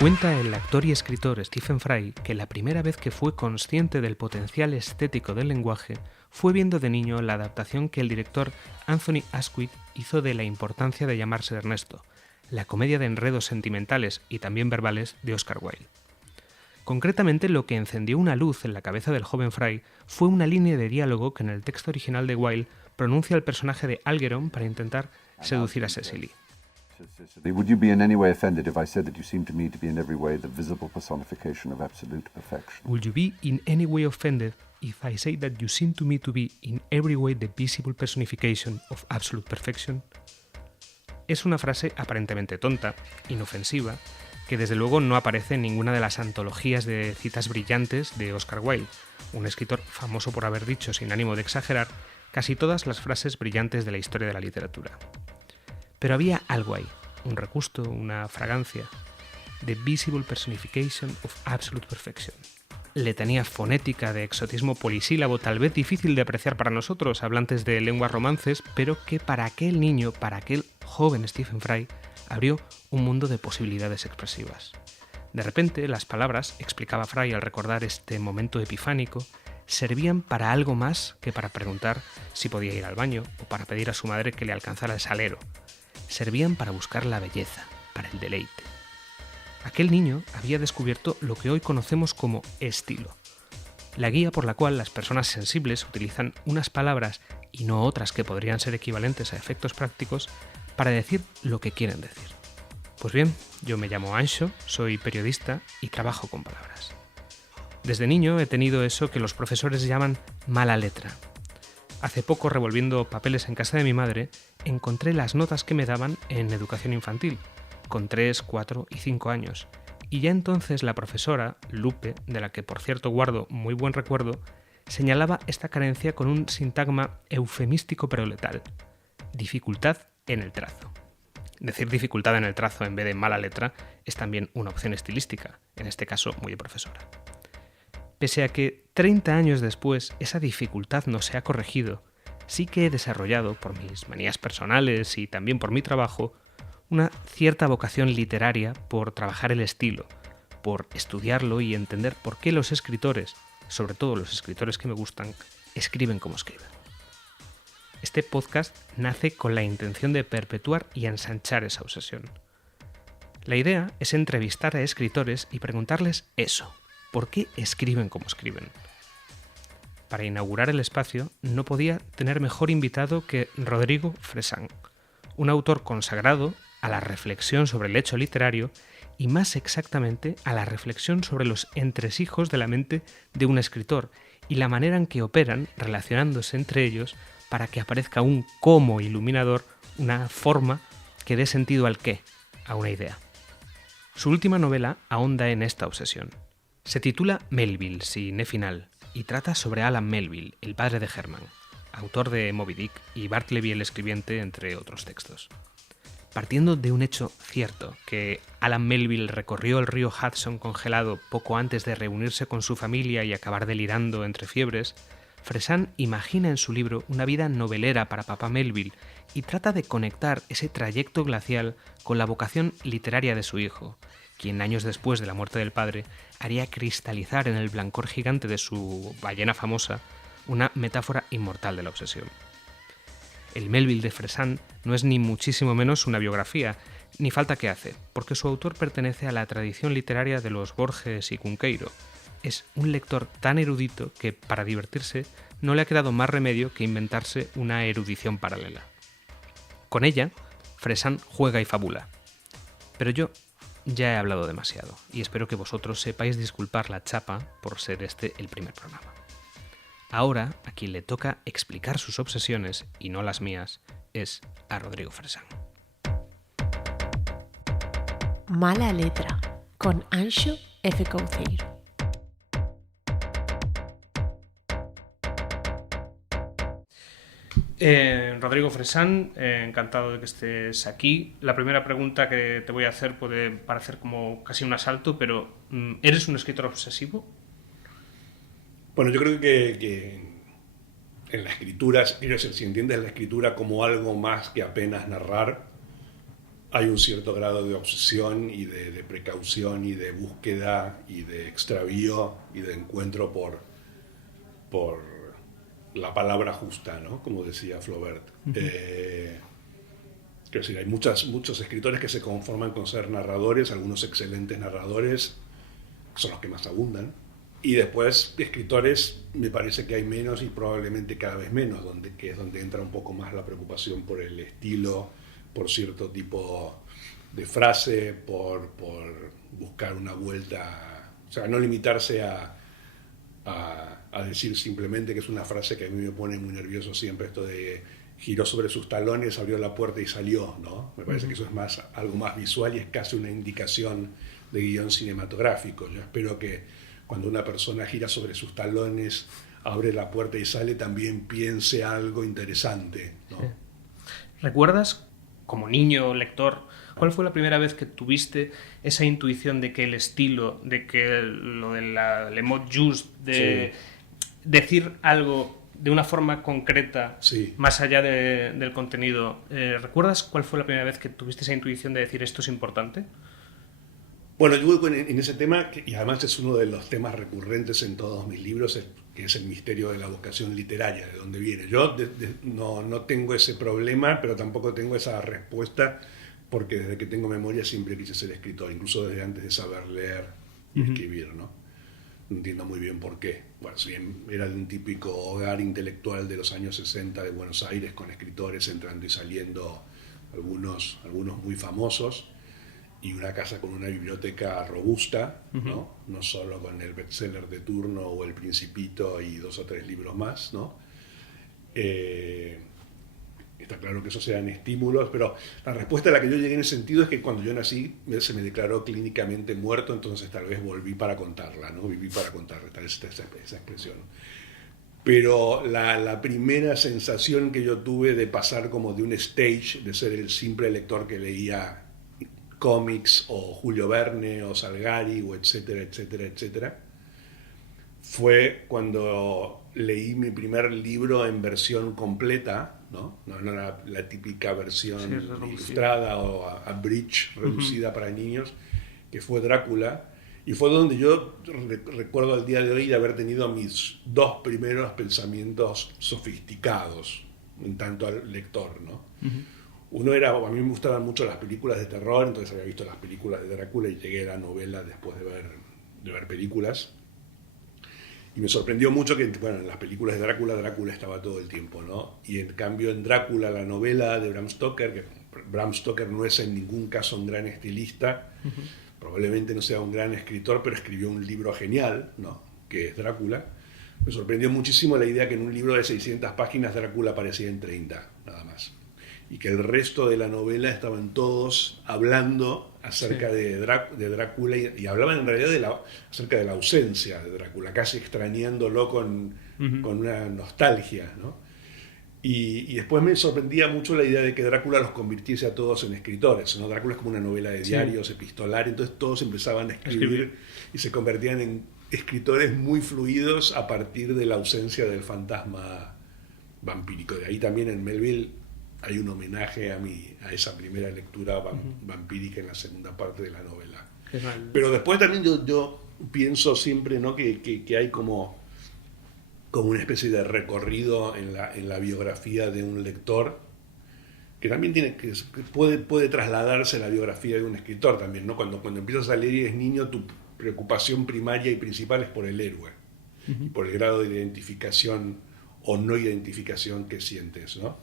Cuenta el actor y escritor Stephen Fry que la primera vez que fue consciente del potencial estético del lenguaje fue viendo de niño la adaptación que el director Anthony Asquith hizo de La importancia de llamarse Ernesto, la comedia de enredos sentimentales y también verbales de Oscar Wilde. Concretamente, lo que encendió una luz en la cabeza del joven Fry fue una línea de diálogo que en el texto original de Wilde pronuncia el personaje de Algernon para intentar seducir a Cecily. Would you be in any way offended if I said that you seem to me to be in every way the visible personification of absolute perfection? Would you be in any way offended if I say that you seem to me to be in every way the visible personification of absolute perfection? Es una frase aparentemente tonta, inofensiva, que desde luego no aparece en ninguna de las antologías de citas brillantes de Oscar Wilde, un escritor famoso por haber dicho, sin ánimo de exagerar, casi todas las frases brillantes de la historia de la literatura. Pero había algo ahí, un regusto, una fragancia. The visible personification of absolute perfection. Letanía fonética de exotismo polisílabo, tal vez difícil de apreciar para nosotros, hablantes de lenguas romances, pero que para aquel niño, para aquel joven Stephen Fry, abrió un mundo de posibilidades expresivas. De repente, las palabras, explicaba Fry al recordar este momento epifánico, servían para algo más que para preguntar si podía ir al baño o para pedir a su madre que le alcanzara el salero. Servían para buscar la belleza, para el deleite. Aquel niño había descubierto lo que hoy conocemos como estilo, la guía por la cual las personas sensibles utilizan unas palabras y no otras que podrían ser equivalentes a efectos prácticos para decir lo que quieren decir. Pues bien, yo me llamo Anxo, soy periodista y trabajo con palabras. Desde niño he tenido eso que los profesores llaman mala letra. Hace poco, revolviendo papeles en casa de mi madre, encontré las notas que me daban en educación infantil, con 3, 4 y 5 años. Y ya entonces la profesora, Lupe, de la que por cierto guardo muy buen recuerdo, señalaba esta carencia con un sintagma eufemístico pero letal: dificultad en el trazo. Decir dificultad en el trazo en vez de mala letra es también una opción estilística, en este caso muy de profesora. Pese a que 30 años después esa dificultad no se ha corregido, sí que he desarrollado, por mis manías personales y también por mi trabajo, una cierta vocación literaria por trabajar el estilo, por estudiarlo y entender por qué los escritores, sobre todo los escritores que me gustan, escriben como escriben. Este podcast nace con la intención de perpetuar y ensanchar esa obsesión. La idea es entrevistar a escritores y preguntarles eso: ¿por qué escriben como escriben? Para inaugurar el espacio no podía tener mejor invitado que Rodrigo Fresán, un autor consagrado a la reflexión sobre el hecho literario y más exactamente a la reflexión sobre los entresijos de la mente de un escritor y la manera en que operan relacionándose entre ellos para que aparezca un cómo iluminador, una forma que dé sentido al qué, a una idea. Su última novela ahonda en esta obsesión. Se titula Melville, sin E final, y trata sobre Alan Melville, el padre de Herman, autor de Moby Dick y Bartleby el escribiente, entre otros textos. Partiendo de un hecho cierto, que Alan Melville recorrió el río Hudson congelado poco antes de reunirse con su familia y acabar delirando entre fiebres, Fresán imagina en su libro una vida novelera para papá Melville y trata de conectar ese trayecto glacial con la vocación literaria de su hijo, quien años después de la muerte del padre haría cristalizar en el blancor gigante de su ballena famosa una metáfora inmortal de la obsesión. El Melville de Fresán no es ni muchísimo menos una biografía, ni falta que hace, porque su autor pertenece a la tradición literaria de los Borges y Cunqueiro. Es un lector tan erudito que, para divertirse, no le ha quedado más remedio que inventarse una erudición paralela. Con ella, Fresán juega y fabula. Pero yo ya he hablado demasiado, y espero que vosotros sepáis disculpar la chapa por ser este el primer programa. Ahora, a quien le toca explicar sus obsesiones, y no las mías, es a Rodrigo Fresán. Mala letra, con Anxo F. Couceiro. Rodrigo Fresán, encantado de que estés aquí. La primera pregunta que te voy a hacer puede parecer como casi un asalto, pero ¿eres un escritor obsesivo? Bueno, yo creo que en la escritura, si entiendes la escritura como algo más que apenas narrar, hay un cierto grado de obsesión y de precaución y de búsqueda y de extravío y de encuentro por la palabra justa, ¿no? Como decía Flaubert. Quiero decir, hay muchos escritores que se conforman con ser narradores, algunos excelentes narradores, que son los que más abundan. Y después, escritores, me parece que hay menos y probablemente cada vez menos, que es donde entra un poco más la preocupación por el estilo, por cierto tipo de frase, por buscar una vuelta, o sea, no limitarse a decir simplemente que es una frase que a mí me pone muy nervioso siempre, esto de giró sobre sus talones, abrió la puerta y salió, ¿no? Me parece que eso es algo más visual y es casi una indicación de guión cinematográfico. Yo espero que cuando una persona gira sobre sus talones, abre la puerta y sale, también piense algo interesante, ¿no? Sí. ¿Recuerdas, como niño lector, cuál fue la primera vez que tuviste esa intuición de que el estilo, de que lo de le mot juste, de decir algo de una forma concreta, más allá del contenido, ¿recuerdas cuál fue la primera vez que tuviste esa intuición de decir esto es importante? Bueno, yo voy en ese tema, y además es uno de los temas recurrentes en todos mis libros, que es el misterio de la vocación literaria, de dónde viene. Yo no tengo ese problema, pero tampoco tengo esa respuesta, porque desde que tengo memoria siempre quise ser escritor, incluso desde antes de saber leer y escribir, ¿no? No entiendo muy bien por qué. Bueno, si era de un típico hogar intelectual de los años 60 de Buenos Aires, con escritores entrando y saliendo, algunos muy famosos, y una casa con una biblioteca robusta, ¿no? No solo con el bestseller de turno o El Principito y 2 o 3 libros más, ¿no? Está claro que esos eran estímulos, pero la respuesta a la que yo llegué en ese sentido es que cuando yo nací se me declaró clínicamente muerto, entonces tal vez volví para contarla, ¿no? Viví para contarla, tal vez esa expresión. Pero la primera sensación que yo tuve de pasar como de un stage, de ser el simple lector que leía cómics o Julio Verne o Salgari o etcétera, etcétera, etcétera, fue cuando leí mi primer libro en versión completa, no era la típica versión ilustrada o abridged, reducida para niños, que fue Drácula, y fue donde yo recuerdo al día de hoy de haber tenido mis 2 primeros pensamientos sofisticados en tanto al lector, ¿no? Uno era, a mí me gustaban mucho las películas de terror, entonces había visto las películas de Drácula y llegué a la novela después de ver películas. Y me sorprendió mucho que, bueno, en las películas de Drácula estaba todo el tiempo, ¿no? Y en cambio en Drácula, la novela de Bram Stoker, que Bram Stoker no es en ningún caso un gran estilista, probablemente no sea un gran escritor, pero escribió un libro genial, ¿no? Que es Drácula. Me sorprendió muchísimo la idea que en un libro de 600 páginas Drácula aparecía en 30, nada más. Y que el resto de la novela estaban todos hablando acerca de Drácula y hablaban en realidad acerca de la ausencia de Drácula, casi extrañándolo con una nostalgia, ¿no? Y después me sorprendía mucho la idea de que Drácula los convirtiese a todos en escritores, ¿no? Drácula es como una novela de diarios, epistolar, entonces todos empezaban a escribir y se convertían en escritores muy fluidos a partir de la ausencia del fantasma vampírico. De ahí también en Melville hay un homenaje a esa primera lectura vampírica en la segunda parte de la novela. Pero después también yo pienso siempre, ¿no? que hay como una especie de recorrido en la biografía de un lector, que también puede trasladarse a la biografía de un escritor también, ¿no? Cuando empiezas a leer y eres niño, tu preocupación primaria y principal es por el héroe, y por el grado de identificación o no identificación que sientes, ¿no?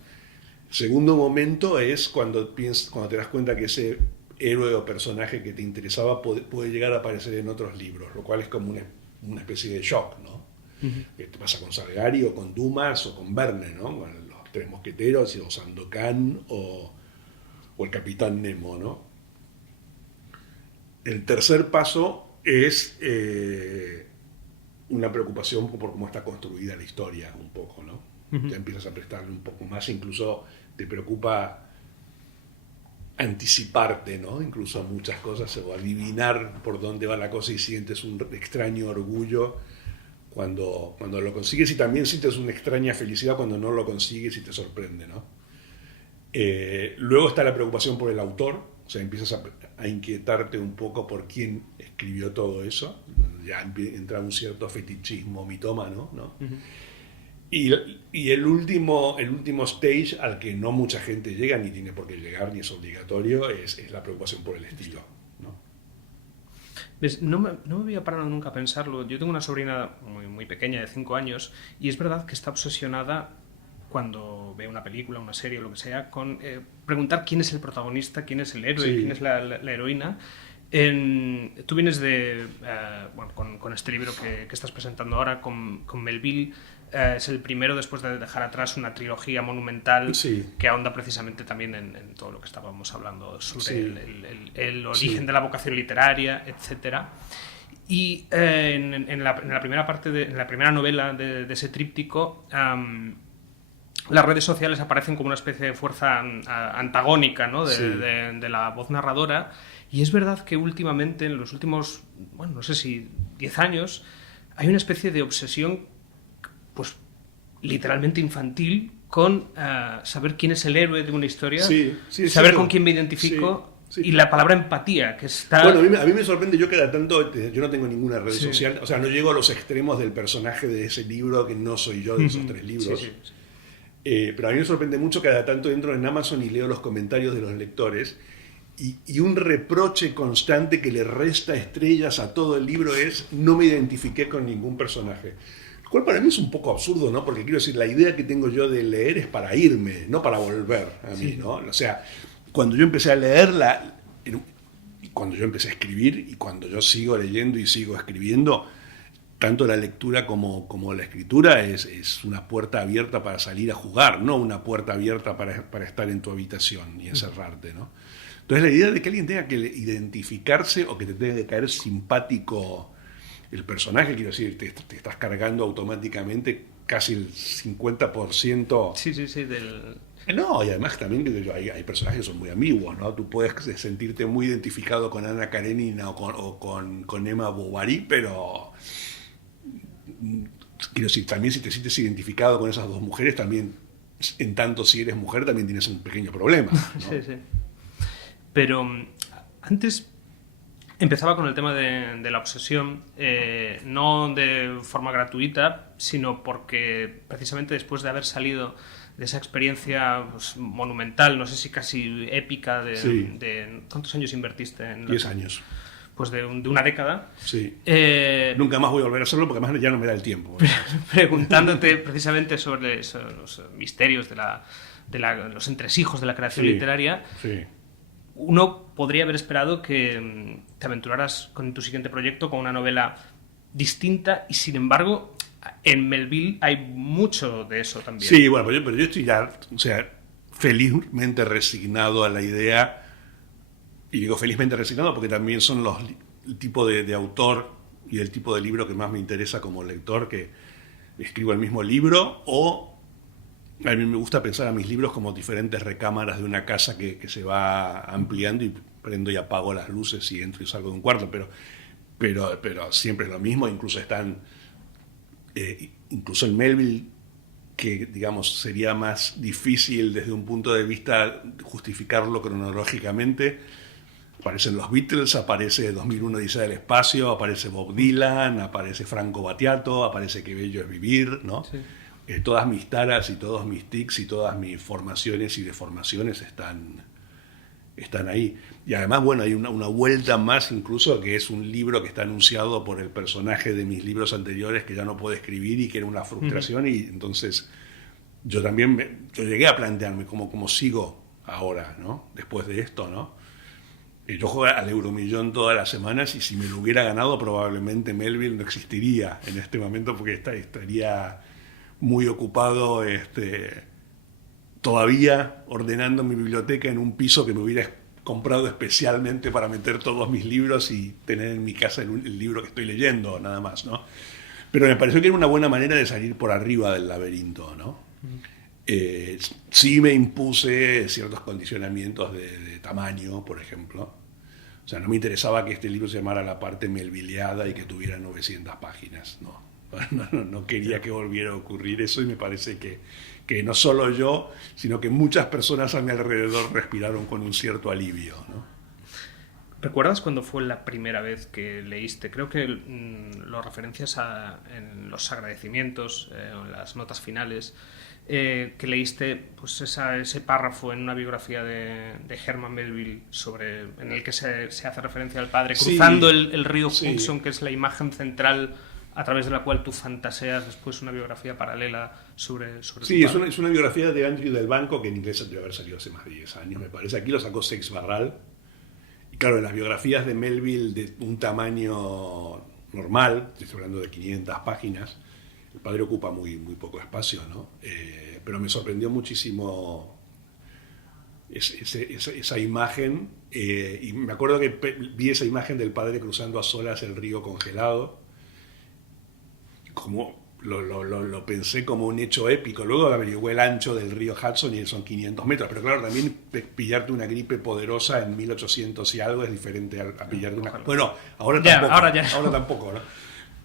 Segundo momento es cuando te das cuenta que ese héroe o personaje que te interesaba puede llegar a aparecer en otros libros, lo cual es como una especie de shock, ¿no? Que te pasa con Salgari o con Dumas o con Verne, ¿no? Con los 3 mosqueteros o Sandokan o el Capitán Nemo, ¿no? El tercer paso es una preocupación por cómo está construida la historia un poco, ¿no? Ya empiezas a prestarle un poco más, incluso te preocupa anticiparte, ¿no? Incluso a muchas cosas, o adivinar por dónde va la cosa, y sientes un extraño orgullo cuando lo consigues, y también sientes una extraña felicidad cuando no lo consigues y te sorprende, ¿no? Luego está la preocupación por el autor, O sea, empiezas a inquietarte un poco por quién escribió todo eso. Ya entra un cierto fetichismo mitómano, ¿no? Ujú. Y el último stage al que no mucha gente llega, ni tiene por qué llegar, ni es obligatorio, es la preocupación por el estilo, ¿no? ¿Ves? No me había parado nunca a pensarlo. Yo tengo una sobrina muy pequeña, de 5 años, y es verdad que está obsesionada cuando ve una película, una serie o lo que sea, con preguntar quién es el protagonista, quién es el héroe, Sí. quién es la heroína. Tú vienes de, bueno, con este libro que estás presentando ahora, con Melville. Es el primero después de dejar atrás una trilogía monumental Sí. que ahonda precisamente también en todo lo que estábamos hablando sobre Sí. el origen Sí. de la vocación literaria, etcétera. Y en la primera parte, en la primera novela de ese tríptico, las redes sociales aparecen como una especie de fuerza antagónica, ¿no? Sí. de la voz narradora. Y es verdad que últimamente, en los últimos, bueno, no sé si 10 años, hay una especie de obsesión, pues literalmente infantil, con saber quién es el héroe de una historia, Sí, sí, saber sí, con quién me identifico, sí, sí. y la palabra empatía, que está... Bueno, a mí me sorprende, yo cada tanto, yo no tengo ninguna red Sí. social, o sea, no llego a los extremos del personaje de ese libro, que no soy yo de esos Ujú. 3 libros. Sí, sí. Pero a mí me sorprende mucho, cada tanto entro en Amazon y leo los comentarios de los lectores, y un reproche constante que le resta estrellas a todo el libro es: no me identifiqué con ningún personaje. Lo cual para mí es un poco absurdo, ¿no? Porque quiero decir, la idea que tengo yo de leer es para irme, no para volver a mí, Sí. ¿no? O sea, cuando yo empecé a leerla, y cuando yo empecé a escribir, y cuando yo sigo leyendo y sigo escribiendo, tanto la lectura como la escritura es una puerta abierta para salir a jugar, no una puerta abierta para estar en tu habitación y encerrarte, ¿no? Entonces la idea de que alguien tenga que identificarse o que te tenga que caer simpático el personaje, quiero decir, te estás cargando automáticamente casi el 50%. Sí, del... No, y además también hay personajes que son muy ambiguos, ¿no? Tú puedes sentirte muy identificado con Ana Karenina o con Emma Bovary, pero quiero decir, también si te sientes identificado con esas dos mujeres, también, en tanto si eres mujer, también tienes un pequeño problema, ¿no? Sí. Pero antes empezaba con el tema de la obsesión, no de forma gratuita, sino porque precisamente después de haber salido de esa experiencia, pues, monumental, no sé si casi épica, Sí. ¿cuántos años invertiste? 10 años. Pues de una década. Sí. Eh, Nunca más voy a volver a hacerlo porque además ya no me da el tiempo. preguntándote precisamente sobre los misterios de los entresijos de la creación Sí. literaria. Sí. Uno podría haber esperado que te aventuraras con tu siguiente proyecto con una novela distinta, y sin embargo en Melville hay mucho de eso también. Sí, bueno, pero yo estoy ya, o sea, felizmente resignado a la idea, y digo felizmente resignado porque también son el tipo de autor y el tipo de libro que más me interesa como lector, que escribo el mismo libro, o a mí me gusta pensar a mis libros como diferentes recámaras de una casa que se va ampliando, y prendo y apago las luces y entro y salgo de un cuarto, pero siempre es lo mismo. Incluso incluso en Melville, que digamos sería más difícil desde un punto de vista justificarlo cronológicamente, aparecen los Beatles, aparece 2001 Odisea del Espacio, aparece Bob Dylan, aparece Franco Battiato, aparece Qué bello es vivir, ¿no? Sí. Todas mis taras y todos mis tics y todas mis formaciones y deformaciones están ahí. Y además, bueno, hay una vuelta más incluso, que es un libro que está anunciado por el personaje de mis libros anteriores, que ya no puede escribir y que era una frustración. Uh-huh. Y entonces yo también yo llegué a plantearme cómo sigo ahora, ¿no? Después de esto, ¿no? Yo juego al Euromillón todas las semanas, y si me lo hubiera ganado, probablemente Melville no existiría en este momento, porque estaría muy ocupado todavía ordenando mi biblioteca en un piso que me hubiera comprado especialmente para meter todos mis libros y tener en mi casa el libro que estoy leyendo, nada más, ¿no? Pero me pareció que era una buena manera de salir por arriba del laberinto, ¿no? Sí me impuse ciertos condicionamientos de tamaño, por ejemplo. O sea, no me interesaba que este libro se llamara La parte melvilleada y que tuviera 900 páginas, ¿no? No quería que volviera a ocurrir eso, y me parece que no solo yo, sino que muchas personas a mi alrededor respiraron con un cierto alivio, ¿no? ¿Recuerdas cuándo fue la primera vez que leíste? Creo que lo referencias en los agradecimientos, en las notas finales, que leíste pues ese párrafo en una biografía de Herman Melville en el que se hace referencia al padre cruzando el río Hudson, que es la imagen central a través de la cual tú fantaseas después una biografía paralela sobre Sí, tu padre. es una biografía de Andrew del Banco, que en inglés debe haber salido hace más de 10 años, me parece. Aquí lo sacó Seix Barral. Y claro, en las biografías de Melville de un tamaño normal, estoy hablando de 500 páginas, el padre ocupa muy poco espacio, ¿no? Pero me sorprendió muchísimo esa imagen, y me acuerdo que vi esa imagen del padre cruzando a solas el río congelado, como lo pensé como un hecho épico. Luego averigué el ancho del río Hudson y son 500 metros, pero claro, también pillarte una gripe poderosa en 1800 y algo es diferente a pillarte una... Bueno, ahora tampoco, ¿no?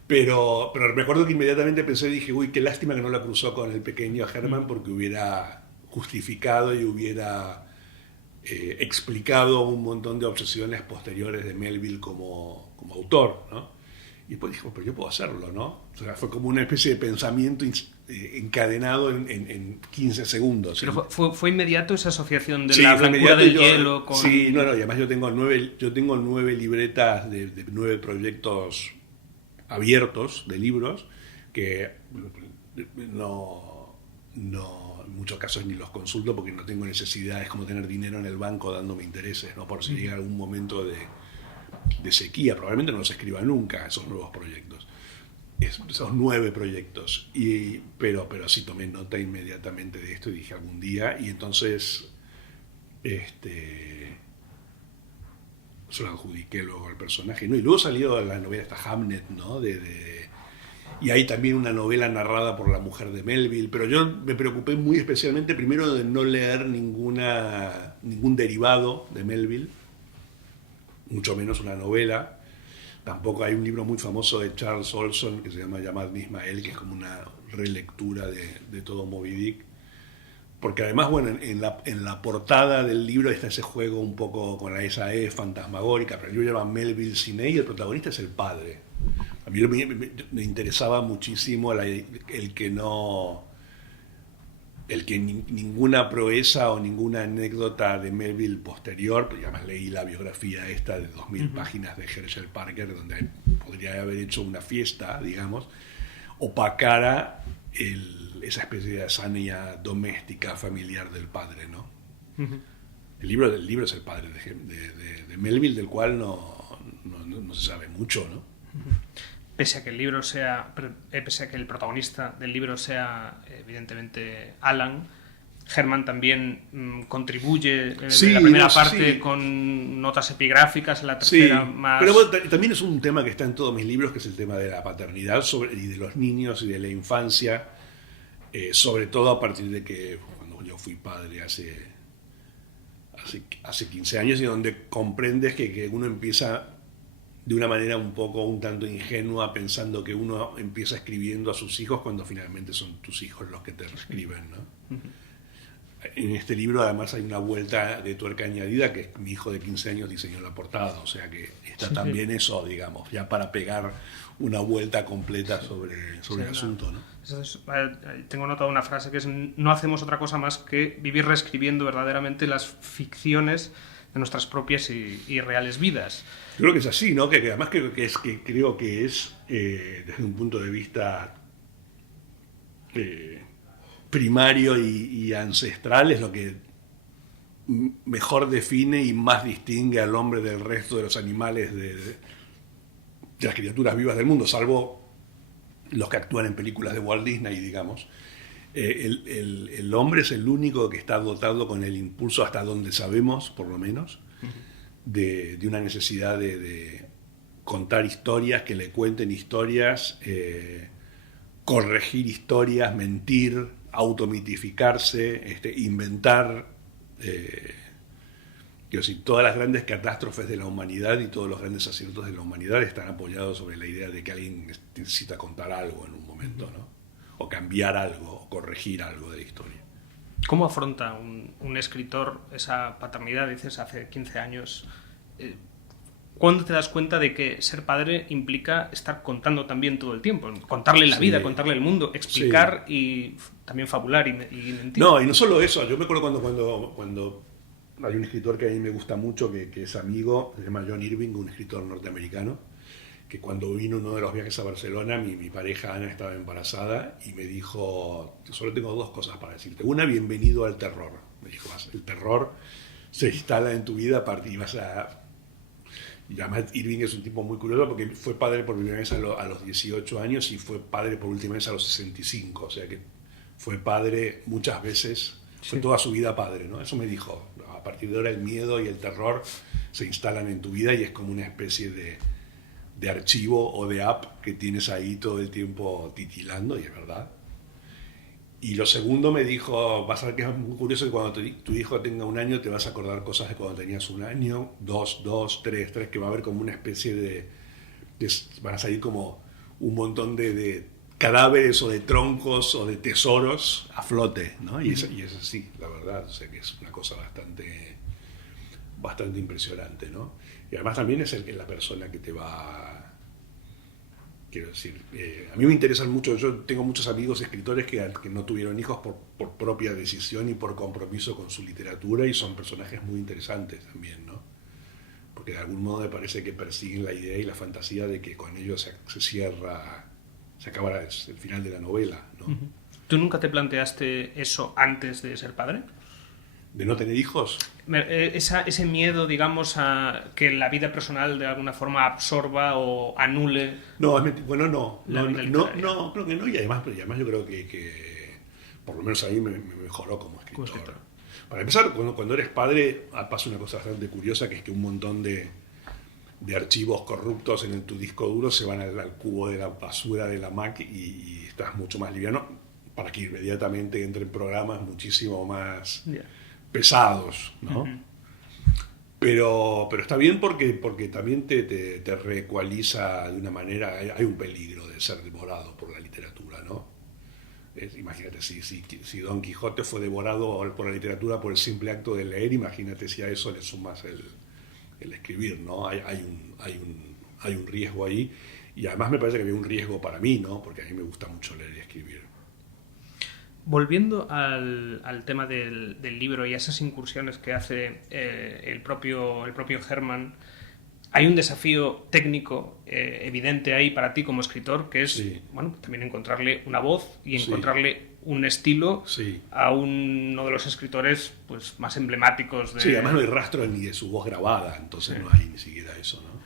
Pero me acuerdo que inmediatamente pensé, dije, uy, qué lástima que no la cruzó con el pequeño Herman, porque hubiera justificado y hubiera explicado un montón de obsesiones posteriores de Melville como autor, ¿no? Y después dije, pero yo puedo hacerlo, ¿no? O sea, fue como una especie de pensamiento encadenado en 15 segundos. Pero fue inmediato esa asociación de la blancura del hielo con... Sí, no, y además yo tengo 9 libretas de 9 proyectos abiertos de libros que no en muchos casos ni los consulto porque no tengo necesidad. Es como tener dinero en el banco dándome intereses, ¿no? Por si llega algún momento de sequía. Probablemente no los escriba nunca esos nuevos proyectos, esos 9 proyectos, pero sí tomé nota inmediatamente de esto y dije algún día, y entonces se lo adjudiqué luego al personaje, ¿no? Y luego salió la novela esta Hamnet, ¿no? Y hay también una novela narrada por la mujer de Melville, pero yo me preocupé muy especialmente primero de no leer ningún derivado de Melville, mucho menos una novela. Tampoco hay un libro muy famoso de Charles Olson que se llama Yamad Ismael, que es como una relectura de todo Moby Dick. Porque además, bueno, en la portada del libro está ese juego un poco con esa fantasmagórica, pero el libro se llama Melville Cine y el protagonista es el padre. A mí me interesaba muchísimo el que ninguna proeza o ninguna anécdota de Melville posterior, porque además leí la biografía esta de 2000 páginas de Herschel Parker, donde podría haber hecho una fiesta, digamos, opacara esa especie de hazaña doméstica, familiar del padre, ¿no? El libro es el padre de Melville, del cual no se sabe mucho, ¿no? Pese a que el protagonista del libro sea evidentemente Alan, Herman también contribuye en la primera parte con notas epigráficas, en la tercera más... Pero bueno, también es un tema que está en todos mis libros, que es el tema de la paternidad y de los niños y de la infancia, sobre todo a partir de que cuando yo fui padre hace 15 años, y donde comprendes que uno empieza de una manera un tanto ingenua, pensando que uno empieza escribiendo a sus hijos cuando finalmente son tus hijos los que te escriben, ¿no? En este libro además hay una vuelta de tuerca añadida, que es mi hijo de 15 años diseñó la portada, o sea que está también eso, digamos, ya para pegar una vuelta completa sobre el asunto, ¿no? Tengo notado una frase que es: no hacemos otra cosa más que vivir reescribiendo verdaderamente las ficciones de nuestras propias y reales vidas. Yo creo que es así, ¿no? Que además creo que es desde un punto de vista primario y ancestral, es lo que mejor define y más distingue al hombre del resto de los animales, de las criaturas vivas del mundo, salvo los que actúan en películas de Walt Disney, digamos. El hombre es el único que está dotado con el impulso, hasta donde sabemos, por lo menos, de una necesidad de contar historias, que le cuenten historias, corregir historias, mentir, automitificarse, inventar. Todas las grandes catástrofes de la humanidad y todos los grandes aciertos de la humanidad están apoyados sobre la idea de que alguien necesita contar algo en un momento, ¿no? O cambiar algo, o corregir algo de la historia. ¿Cómo afronta un escritor esa paternidad? Dices, hace 15 años. ¿Cuándo te das cuenta de que ser padre implica estar contando también todo el tiempo? Contarle la vida, contarle el mundo, explicar y también fabular y mentir. No, y no solo eso. Yo me acuerdo cuando hay un escritor que a mí me gusta mucho, que es amigo, se llama John Irving, un escritor norteamericano, que cuando vino uno de los viajes a Barcelona, mi pareja Ana estaba embarazada y me dijo, solo tengo 2 cosas para decirte. Una, bienvenido al terror. Me dijo, el terror se instala en tu vida y vas a... Y además Irving es un tipo muy curioso porque fue padre por primera vez a los 18 años y fue padre por última vez a los 65. O sea que fue padre muchas veces, fue toda su vida padre, ¿no? Eso me dijo. A partir de ahora el miedo y el terror se instalan en tu vida y es como una especie de archivo o de app que tienes ahí todo el tiempo titilando, y es verdad. Y lo segundo me dijo, vas a ver que es muy curioso que cuando tu hijo tenga 1 año te vas a acordar cosas de cuando tenías 1 año, 2, 3, que va a haber como una especie de van a salir como un montón de cadáveres o de troncos o de tesoros a flote, ¿no? Y es así, la verdad, o sea que es una cosa bastante impresionante, ¿no? Y además también es la persona que te va... Quiero decir, a mí me interesan mucho, yo tengo muchos amigos escritores que no tuvieron hijos por propia decisión y por compromiso con su literatura, y son personajes muy interesantes también, ¿no? Porque de algún modo me parece que persiguen la idea y la fantasía de que con ellos se acaba el final de la novela, ¿no? Uh-huh. ¿Tú nunca te planteaste eso antes de ser padre? ¿De no tener hijos? Ese miedo, digamos, a que la vida personal de alguna forma absorba o anule. No, bueno, no, creo que no, y además yo creo que por lo menos a mí me mejoró como escritor. Para empezar, cuando eres padre pasa una cosa bastante curiosa, que es que un montón de archivos corruptos en tu disco duro se van al cubo de la basura de la Mac y estás mucho más liviano para que inmediatamente entren programas muchísimo más... pesados, ¿no? Uh-huh. Pero está bien porque también te reecualiza de una manera. Hay un peligro de ser devorado por la literatura, ¿no? Imagínate, si Don Quijote fue devorado por la literatura por el simple acto de leer, imagínate si a eso le sumas el escribir, ¿no? Hay un riesgo ahí, y además me parece que había un riesgo para mí, ¿no? Porque a mí me gusta mucho leer y escribir. Volviendo al tema del libro y a esas incursiones que hace el propio Herman, hay un desafío técnico evidente ahí para ti como escritor, que es bueno, también encontrarle una voz y encontrarle un estilo a uno de los escritores pues, más emblemáticos. Sí, además no hay rastro ni de su voz grabada, entonces no hay ni siquiera eso, ¿no?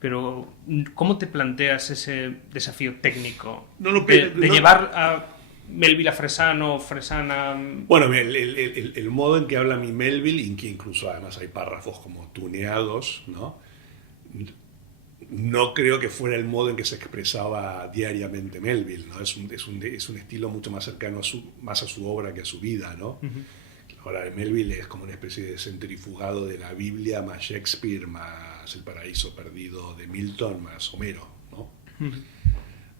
Pero, ¿cómo te planteas ese desafío técnico de llevar a Melville a Fresano, Fresana? Bueno, el modo en que habla mi Melville, y que incluso además hay párrafos como tuneados, ¿no? No creo que fuera el modo en que se expresaba diariamente Melville, ¿no? Es un estilo mucho más cercano más a su obra que a su vida, ¿no? Uh-huh. Ahora, Melville es como una especie de centrifugado de la Biblia, más Shakespeare, más El paraíso perdido de Milton, más Homero, ¿no? Uh-huh.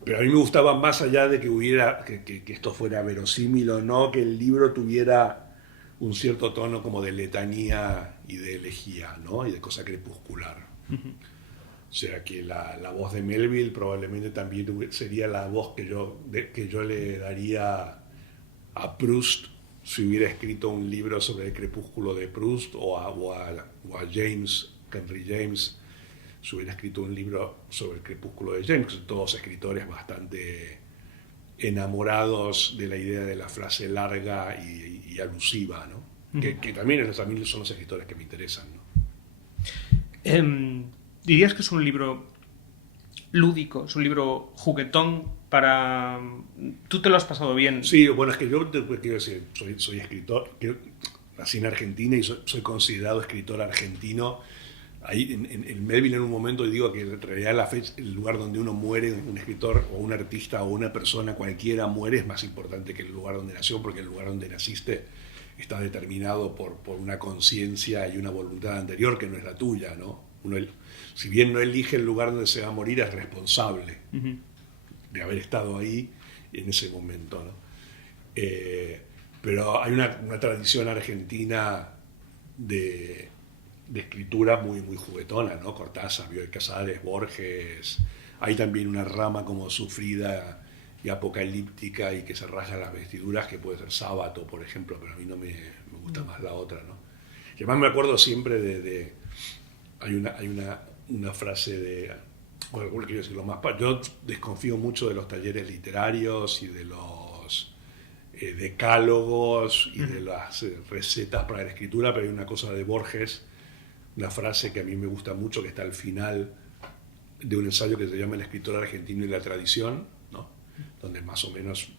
Pero a mí me gustaba, más allá de que esto fuera verosímil o no, que el libro tuviera un cierto tono como de letanía y de elegía, ¿no? Y de cosa crepuscular. Uh-huh. O sea, que la voz de Melville probablemente también sería la voz que yo le daría a Proust si hubiera escrito un libro sobre el crepúsculo de Proust, o a Henry James, si hubiera escrito un libro sobre el crepúsculo de James, que son todos escritores bastante enamorados de la idea de la frase larga y alusiva, ¿no? Uh-huh. que también son los escritores que me interesan, ¿no? ¿Dirías que es un libro lúdico, es un libro juguetón para... ¿Tú te lo has pasado bien? Sí, bueno, es que yo quiero decir, soy escritor, nací en Argentina y soy considerado escritor argentino. Ahí en Melville en un momento digo que en realidad el lugar donde uno muere, un escritor o un artista o una persona cualquiera muere, es más importante que el lugar donde nació, porque el lugar donde naciste está determinado por una conciencia y una voluntad anterior que no es la tuya, ¿no? Si bien no elige el lugar donde se va a morir, es responsable uh-huh. de haber estado ahí en ese momento, ¿no? Pero hay una tradición argentina de de escritura muy, muy juguetona, ¿no? Cortázar, Bioy Casares, Borges. Hay también una rama como sufrida y apocalíptica y que se rasga las vestiduras, que puede ser Sábato, por ejemplo, pero a mí no me gusta más la otra, ¿no? Y además me acuerdo siempre hay una frase de... Bueno, quiero decirlo más. Yo desconfío mucho de los talleres literarios y de los decálogos y de las recetas para la escritura, pero hay una cosa de Borges, una frase que a mí me gusta mucho, que está al final de un ensayo que se llama El escritor argentino y la tradición, ¿no? Donde más o menos,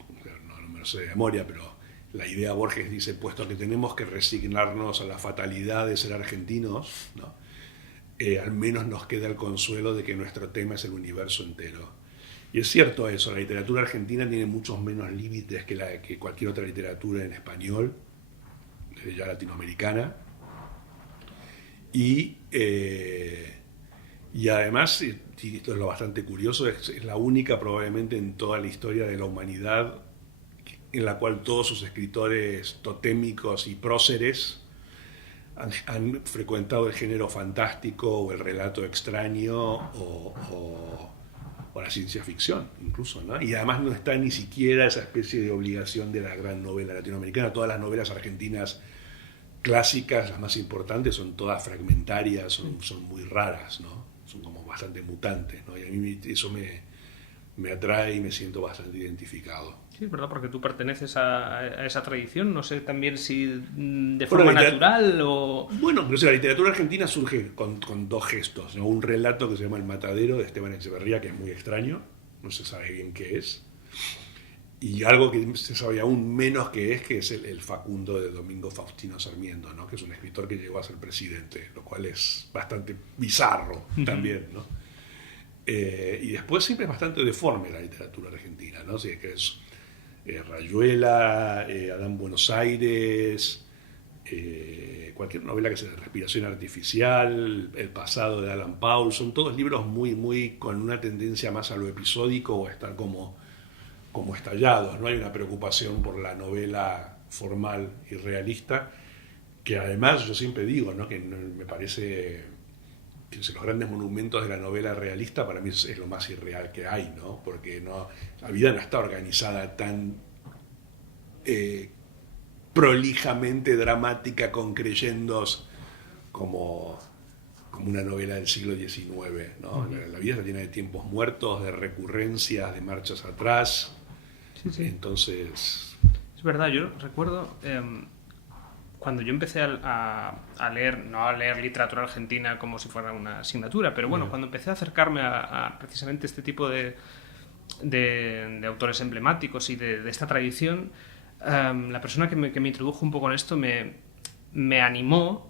no me lo sé de memoria, pero la idea Borges dice, puesto que tenemos que resignarnos a la fatalidad de ser argentinos, ¿no? Al menos nos queda el consuelo de que nuestro tema es el universo entero. Y es cierto eso, la literatura argentina tiene muchos menos límites que cualquier otra literatura en español, desde ya latinoamericana. Y además, y esto es lo bastante curioso, es la única probablemente en toda la historia de la humanidad en la cual todos sus escritores totémicos y próceres han frecuentado el género fantástico o el relato extraño o la ciencia ficción, incluso, ¿no? Y además no está ni siquiera esa especie de obligación de la gran novela latinoamericana. Todas las novelas argentinas clásicas, las más importantes, son todas fragmentarias, son muy raras, ¿no? Son como bastante mutantes, ¿no? Y a mí eso me atrae y me siento bastante identificado. Sí, es verdad, porque tú perteneces a esa tradición, no sé también si de forma natural o... Bueno, pero la literatura argentina surge con dos gestos, ¿no? Un relato que se llama El Matadero, de Esteban Echeverría, que es muy extraño, no se sabe bien qué es, y algo que se sabe aún menos qué es, que es el Facundo de Domingo Faustino Sarmiento, ¿no? Que es un escritor que llegó a ser presidente, lo cual es bastante bizarro también, ¿no? Y después siempre es bastante deforme la literatura argentina, ¿no? Así que es Rayuela, Adán Buenos Aires, cualquier novela que sea de respiración artificial, El pasado de Alan Paul, son todos libros muy con una tendencia más a lo episódico o a estar como estallados. No hay una preocupación por la novela formal y realista, que además yo siempre digo, ¿no? Que me parece que los grandes monumentos de la novela realista para mí es lo más irreal que hay, ¿no? Porque la vida no está organizada tan prolijamente dramática con creyendos como una novela del siglo XIX, ¿no? La vida está llena de tiempos muertos, de recurrencias, de marchas atrás. Sí. Entonces... Es verdad, yo recuerdo... cuando yo empecé a leer, no a leer literatura argentina como si fuera una asignatura, pero bueno, cuando empecé a acercarme a precisamente este tipo de autores emblemáticos y de esta tradición, la persona que me introdujo un poco en esto me animó,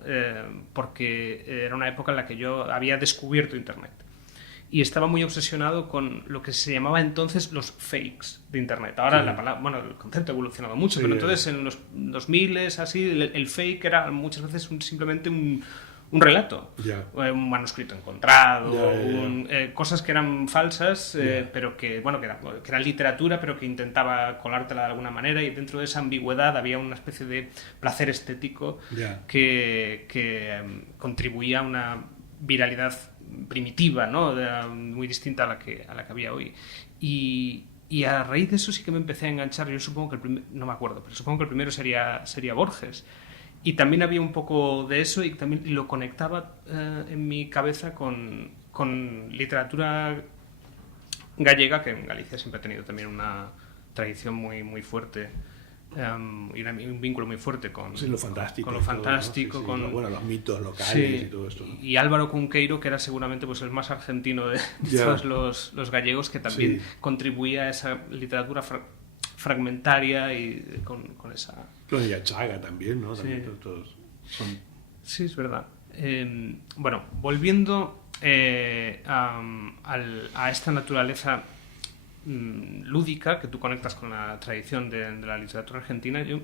porque era una época en la que yo había descubierto Internet. Y estaba muy obsesionado con lo que se llamaba entonces los fakes de Internet. Ahora el concepto ha evolucionado mucho, pero entonces en los 2000 así, el fake era muchas veces simplemente un relato, un manuscrito encontrado, cosas que eran falsas, pero que eran literatura, pero que intentaba colártela de alguna manera, y dentro de esa ambigüedad había una especie de placer estético que contribuía a una viralidad primitiva, ¿no? Muy distinta a la que había hoy. Y a raíz de eso sí que me empecé a enganchar. Yo supongo que no me acuerdo, pero supongo que el primero sería Borges. Y también había un poco de eso, y también lo conectaba en mi cabeza con literatura gallega, que en Galicia siempre ha tenido también una tradición muy fuerte. Y un vínculo muy fuerte con lo fantástico, con lo fantástico, todo, ¿no? Con los mitos locales y todo esto, ¿no? Y Álvaro Cunqueiro, que era seguramente pues el más argentino de todos los gallegos, que también contribuía a esa literatura fragmentaria y con esa... Los de Achaga también, ¿no? También todos son... Sí, es verdad. Bueno, volviendo a esta naturaleza lúdica que tú conectas con la tradición de la literatura argentina, yo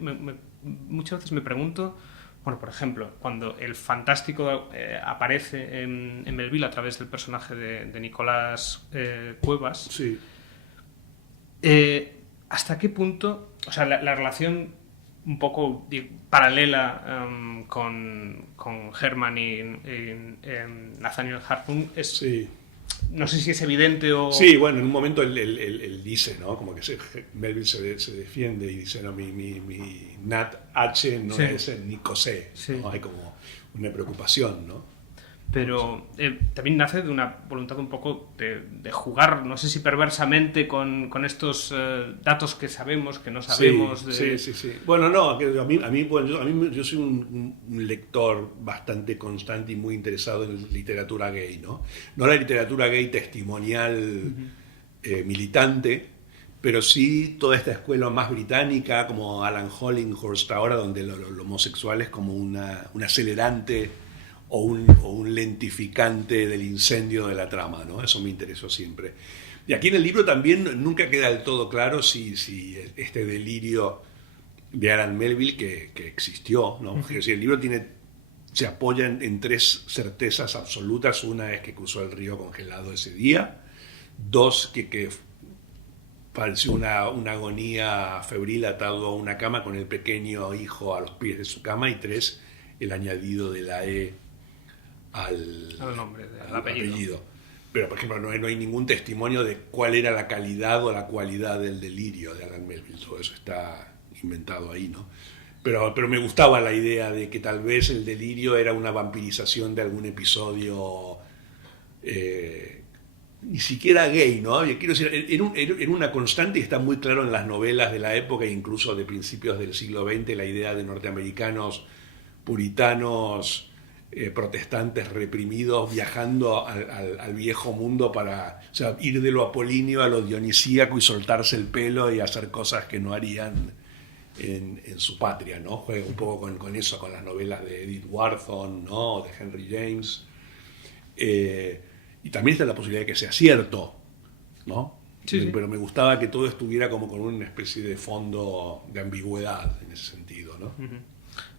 muchas veces me pregunto, bueno, por ejemplo, cuando el fantástico aparece en Melville a través del personaje de Nicolás Cuevas, ¿hasta qué punto, o sea, la relación un poco paralela con Herman y Nathaniel Hawthorne. Sí. No sé si es evidente o... Sí, bueno, en un momento él dice, ¿no? Como que Melville se defiende y dice, no, mi Nat H no es Nico C. Sí. ¿no? Hay como una preocupación, ¿no? Pero también nace de una voluntad un poco de jugar, no sé si perversamente, con estos datos que sabemos, que no sabemos. Sí. Bueno, no, yo soy un lector bastante constante y muy interesado en literatura gay, ¿no? No la literatura gay testimonial militante, pero sí toda esta escuela más británica, como Alan Hollinghurst ahora, donde lo homosexual es como un acelerante o un lentificante del incendio de la trama, ¿no? Eso me interesó siempre. Y aquí en el libro también nunca queda del todo claro si este delirio de Alan Melville que existió, ¿no? Es decir, el libro se apoya en tres certezas absolutas. Una es que cruzó el río congelado ese día. Dos, que padeció una agonía febril atado a una cama con el pequeño hijo a los pies de su cama. Y tres, el añadido de la E al nombre, al apellido. Pero, por ejemplo, no hay ningún testimonio de cuál era la calidad o la cualidad del delirio de Alan Melville. Todo eso está inventado ahí, ¿no? Pero me gustaba la idea de que tal vez el delirio era una vampirización de algún episodio ni siquiera gay, ¿no? Yo quiero decir, era una constante y está muy claro en las novelas de la época, incluso de principios del siglo XX, la idea de norteamericanos puritanos, protestantes reprimidos viajando al viejo mundo para, o sea, ir de lo apolíneo a lo dionisíaco y soltarse el pelo y hacer cosas que no harían en su patria, ¿no? Juega un poco con eso, con las novelas de Edith Wharton, ¿no? De Henry James. Y también está la posibilidad de que sea cierto, ¿no? Sí. Pero me gustaba que todo estuviera como con una especie de fondo de ambigüedad en ese sentido, ¿no?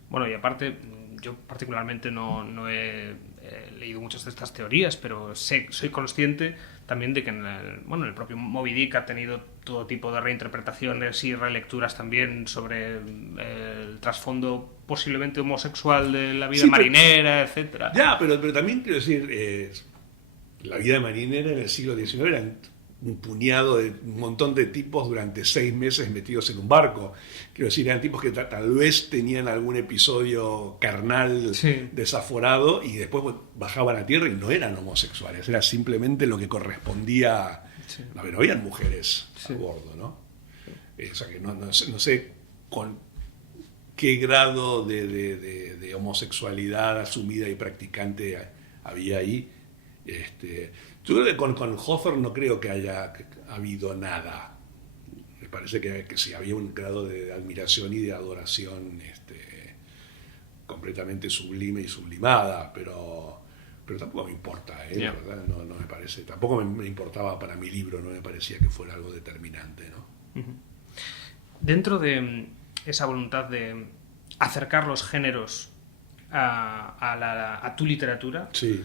Bueno, y aparte, yo particularmente no he leído muchas de estas teorías, pero soy consciente también de que en el propio Moby Dick ha tenido todo tipo de reinterpretaciones y relecturas también sobre el trasfondo posiblemente homosexual de la vida marinera, etcétera. Ya, pero también quiero decir, la vida marinera en el siglo XIX era un montón de tipos durante 6 meses metidos en un barco. Quiero decir, eran tipos que tal vez tenían algún episodio carnal desaforado y después bajaban a tierra y no eran homosexuales, era simplemente lo que correspondía. No habían mujeres a bordo, ¿no? O sea que no sé con qué grado de homosexualidad asumida y practicante había ahí. Yo creo que con Hawthorne no creo que haya habido nada. Me parece que sí había un grado de admiración y de adoración completamente sublime y sublimada, pero tampoco me importa, la verdad, no me parece. Tampoco me importaba para mi libro, no me parecía que fuera algo determinante, ¿no? Dentro de esa voluntad de acercar los géneros a tu literatura, sí.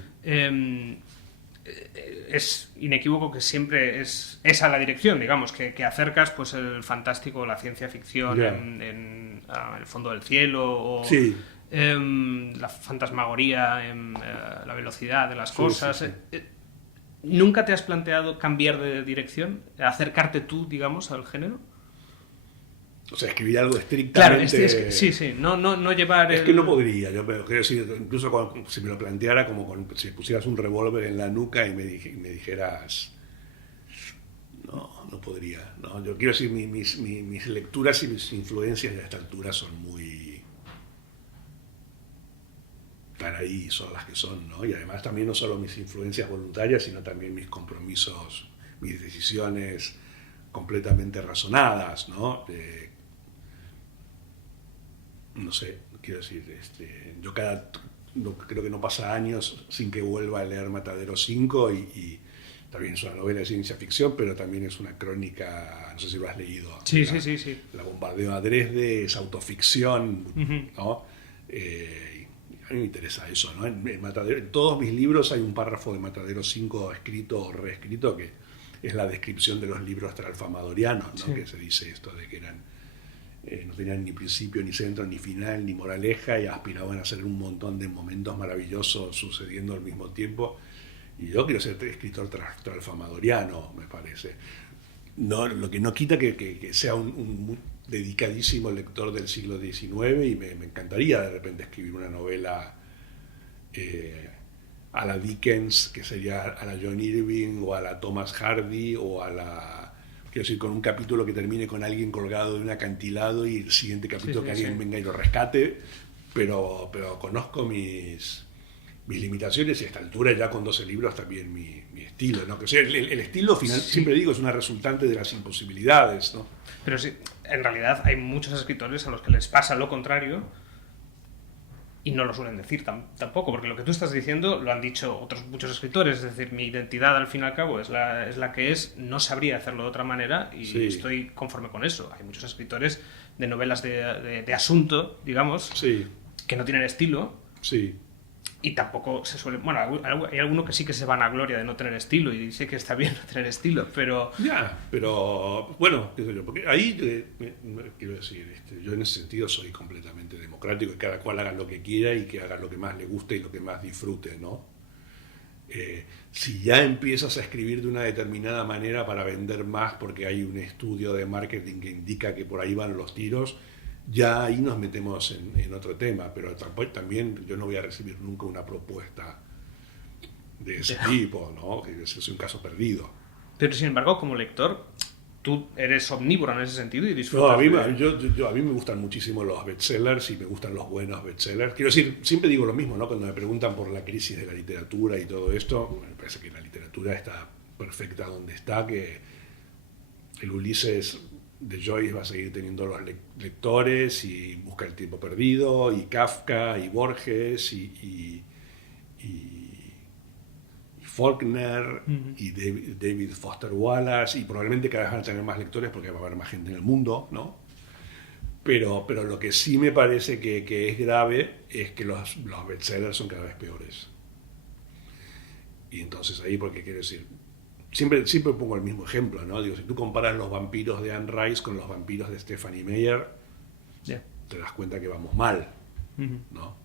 Es inequívoco que siempre es esa la dirección, digamos, que acercas pues el fantástico, la ciencia ficción en El fondo del cielo o la fantasmagoría en la velocidad de las cosas. Sí. ¿Nunca te has planteado cambiar de dirección? ¿Acercarte tú, digamos, al género? O sea, escribir algo estrictamente... Claro, sí, no llevar... Es que no podría, yo quiero decir, incluso si me lo planteara como si pusieras un revólver en la nuca y me dijeras... No podría. No, yo quiero decir, mis lecturas y mis influencias a esta altura son muy... Están ahí, son las que son, ¿no? Y además también no solo mis influencias voluntarias, sino también mis compromisos, mis decisiones completamente razonadas, ¿no? No sé, quiero decir, yo creo que no pasa años sin que vuelva a leer Matadero 5 y también es una novela de ciencia ficción, pero también es una crónica, no sé si lo has leído. Sí. La bombardeo a Dresde, es autoficción, ¿no? A mí me interesa eso, ¿no? En todos mis libros hay un párrafo de Matadero 5 escrito o reescrito que es la descripción de los libros tralfamadorianos, ¿no? Que se dice esto de que eran no tenían ni principio, ni centro, ni final, ni moraleja, y aspiraban a hacer un montón de momentos maravillosos sucediendo al mismo tiempo. Y yo quiero ser escritor transfamadoriano, me parece. No, lo que no quita que sea un dedicadísimo lector del siglo XIX, y me encantaría de repente escribir una novela a la Dickens, que sería a la John Irving, o a la Thomas Hardy, o a la... Quiero decir, con un capítulo que termine con alguien colgado de un acantilado y el siguiente capítulo que alguien venga y lo rescate, pero conozco mis limitaciones, y a esta altura ya con 12 libros también mi estilo, ¿no? Que, o sea, el estilo final, siempre digo, es una resultante de las imposibilidades, ¿no? Pero sí, en realidad hay muchos escritores a los que les pasa lo contrario y no lo suelen decir tampoco, porque lo que tú estás diciendo lo han dicho otros muchos escritores, es decir, mi identidad al fin y al cabo es la que es, no sabría hacerlo de otra manera, y estoy conforme con eso. Hay muchos escritores de novelas de asunto, digamos, que no tienen estilo, y tampoco se suele... Bueno, hay alguno que sí que se van a gloria de no tener estilo, y sé que está bien no tener estilo, pero... Ya, pero bueno, porque ahí, quiero decir, yo en ese sentido soy completamente democrático, y cada cual haga lo que quiera y que haga lo que más le guste y lo que más disfrute, ¿no? Si ya empiezas a escribir de una determinada manera para vender más porque hay un estudio de marketing que indica que por ahí van los tiros, ya ahí nos metemos en otro tema, pero también yo no voy a recibir nunca una propuesta de ese tipo, ¿no? Que es un caso perdido. Pero sin embargo, como lector, tú eres omnívoro en ese sentido y disfrutas. No, a mí me gustan muchísimo los bestsellers, y me gustan los buenos bestsellers. Quiero decir, siempre digo lo mismo, ¿no? Cuando me preguntan por la crisis de la literatura y todo esto, me parece que la literatura está perfecta donde está, que el Ulises de Joyce va a seguir teniendo los lectores, y Busca el tiempo perdido, y Kafka, y Borges, y Faulkner, y David Foster Wallace, y probablemente cada vez van a tener más lectores porque va a haber más gente en el mundo, ¿no? Pero lo que sí me parece que es grave es que los bestsellers son cada vez peores. Y entonces ahí, porque quiero decir, siempre pongo el mismo ejemplo, ¿no? Digo, si tú comparas los vampiros de Anne Rice con los vampiros de Stephanie Meyer, te das cuenta que vamos mal, ¿no?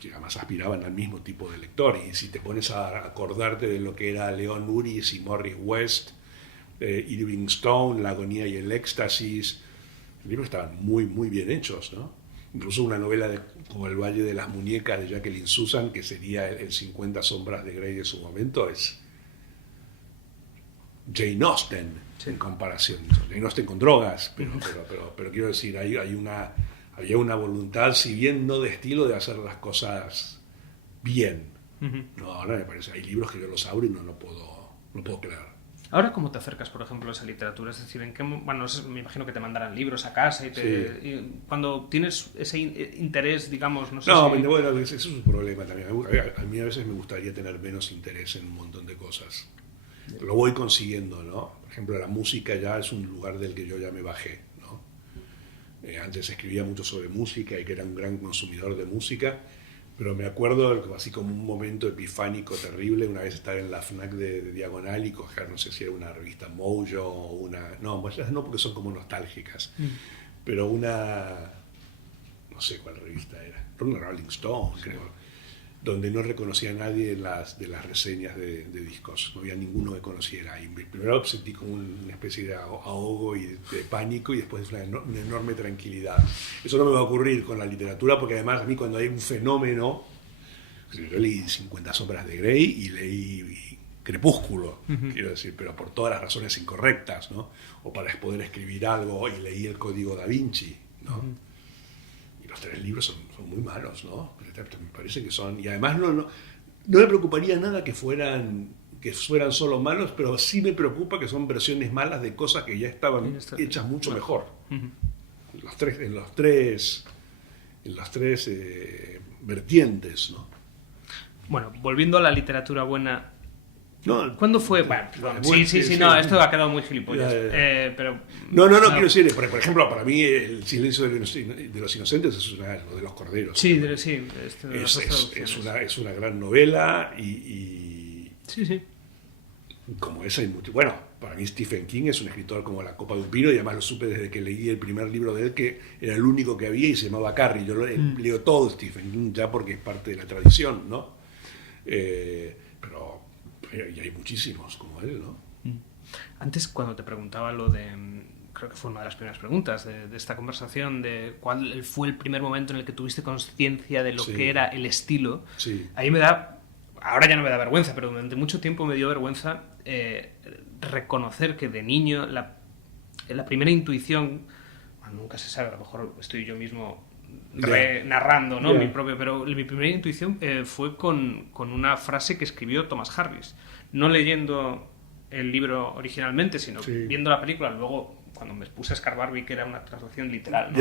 Que además aspiraban al mismo tipo de lector. Y si te pones a acordarte de lo que era Leon Uris y Morris West, Irving Stone, La agonía y el éxtasis, los libros estaban muy, muy bien hechos, ¿no? Incluso una novela como El Valle de las Muñecas de Jacqueline Susann, que sería el 50 sombras de Grey de su momento, es Jane Austen en comparación. Jane Austen con drogas, pero quiero decir, había una voluntad, si bien no de estilo, de hacer las cosas bien. No, ahora me parece, hay libros que yo los abro y no puedo creer. Ahora, ¿cómo te acercas, por ejemplo, a esa literatura? Es decir, bueno, me imagino que te mandarán libros a casa y cuando tienes ese interés, digamos, no sé si... Bueno, eso es un problema también. A mí a veces me gustaría tener menos interés en un montón de cosas. Lo voy consiguiendo, ¿no? Por ejemplo, la música ya es un lugar del que yo ya me bajé, ¿no? Antes escribía mucho sobre música y que era un gran consumidor de música, pero me acuerdo así como un momento epifánico terrible, una vez estar en la FNAC de Diagonal y coger, no sé si era una revista Mojo o una... No, porque son como nostálgicas, pero una... no sé cuál revista era, una Rolling Stone, creo, donde no reconocía a nadie de las reseñas de discos, no había ninguno que conociera. Y primero sentí como una especie de ahogo y de pánico, y después una enorme tranquilidad. Eso no me va a ocurrir con la literatura, porque además a mí cuando hay un fenómeno, yo leí 50 sombras de Grey y leí Crepúsculo, quiero decir, pero por todas las razones incorrectas, ¿no? O para poder escribir algo, y leí El Código Da Vinci, ¿no? Los 3 libros son muy malos, ¿no? Me parece que son... Y además no me preocuparía nada que fueran solo malos, pero sí me preocupa que son versiones malas de cosas que ya estaban hechas mucho mejor. En los tres vertientes, ¿no? Bueno, volviendo a la literatura buena... No, ¿Cuándo fue? Bueno, sí, no, esto ha quedado muy gilipollas. Pero, no, quiero decir, por ejemplo, para mí El silencio de los inocentes es una de los corderos. Sí. Es una gran novela y sí. Como esa hay mucho. Bueno, para mí Stephen King es un escritor como la copa de un pino, y además lo supe desde que leí el primer libro de él, que era el único que había y se llamaba Carrie. Yo leo todo Stephen King ya porque es parte de la tradición, ¿no? Pero y hay muchísimos como él, ¿no? Antes, cuando te preguntaba lo de... Creo que fue una de las primeras preguntas de esta conversación, de cuál fue el primer momento en el que tuviste conciencia de lo que era el estilo. Sí. Ahí me da... Ahora ya no me da vergüenza, pero durante mucho tiempo me dio vergüenza reconocer que de niño la primera intuición... Bueno, nunca se sabe, a lo mejor estoy yo mismo narrando, ¿no? Mi propio, pero mi primera intuición fue con una frase que escribió Thomas Harris. No leyendo el libro originalmente, sino viendo la película. Luego, cuando me puse a escarbar, vi que era una traducción literal, ¿no?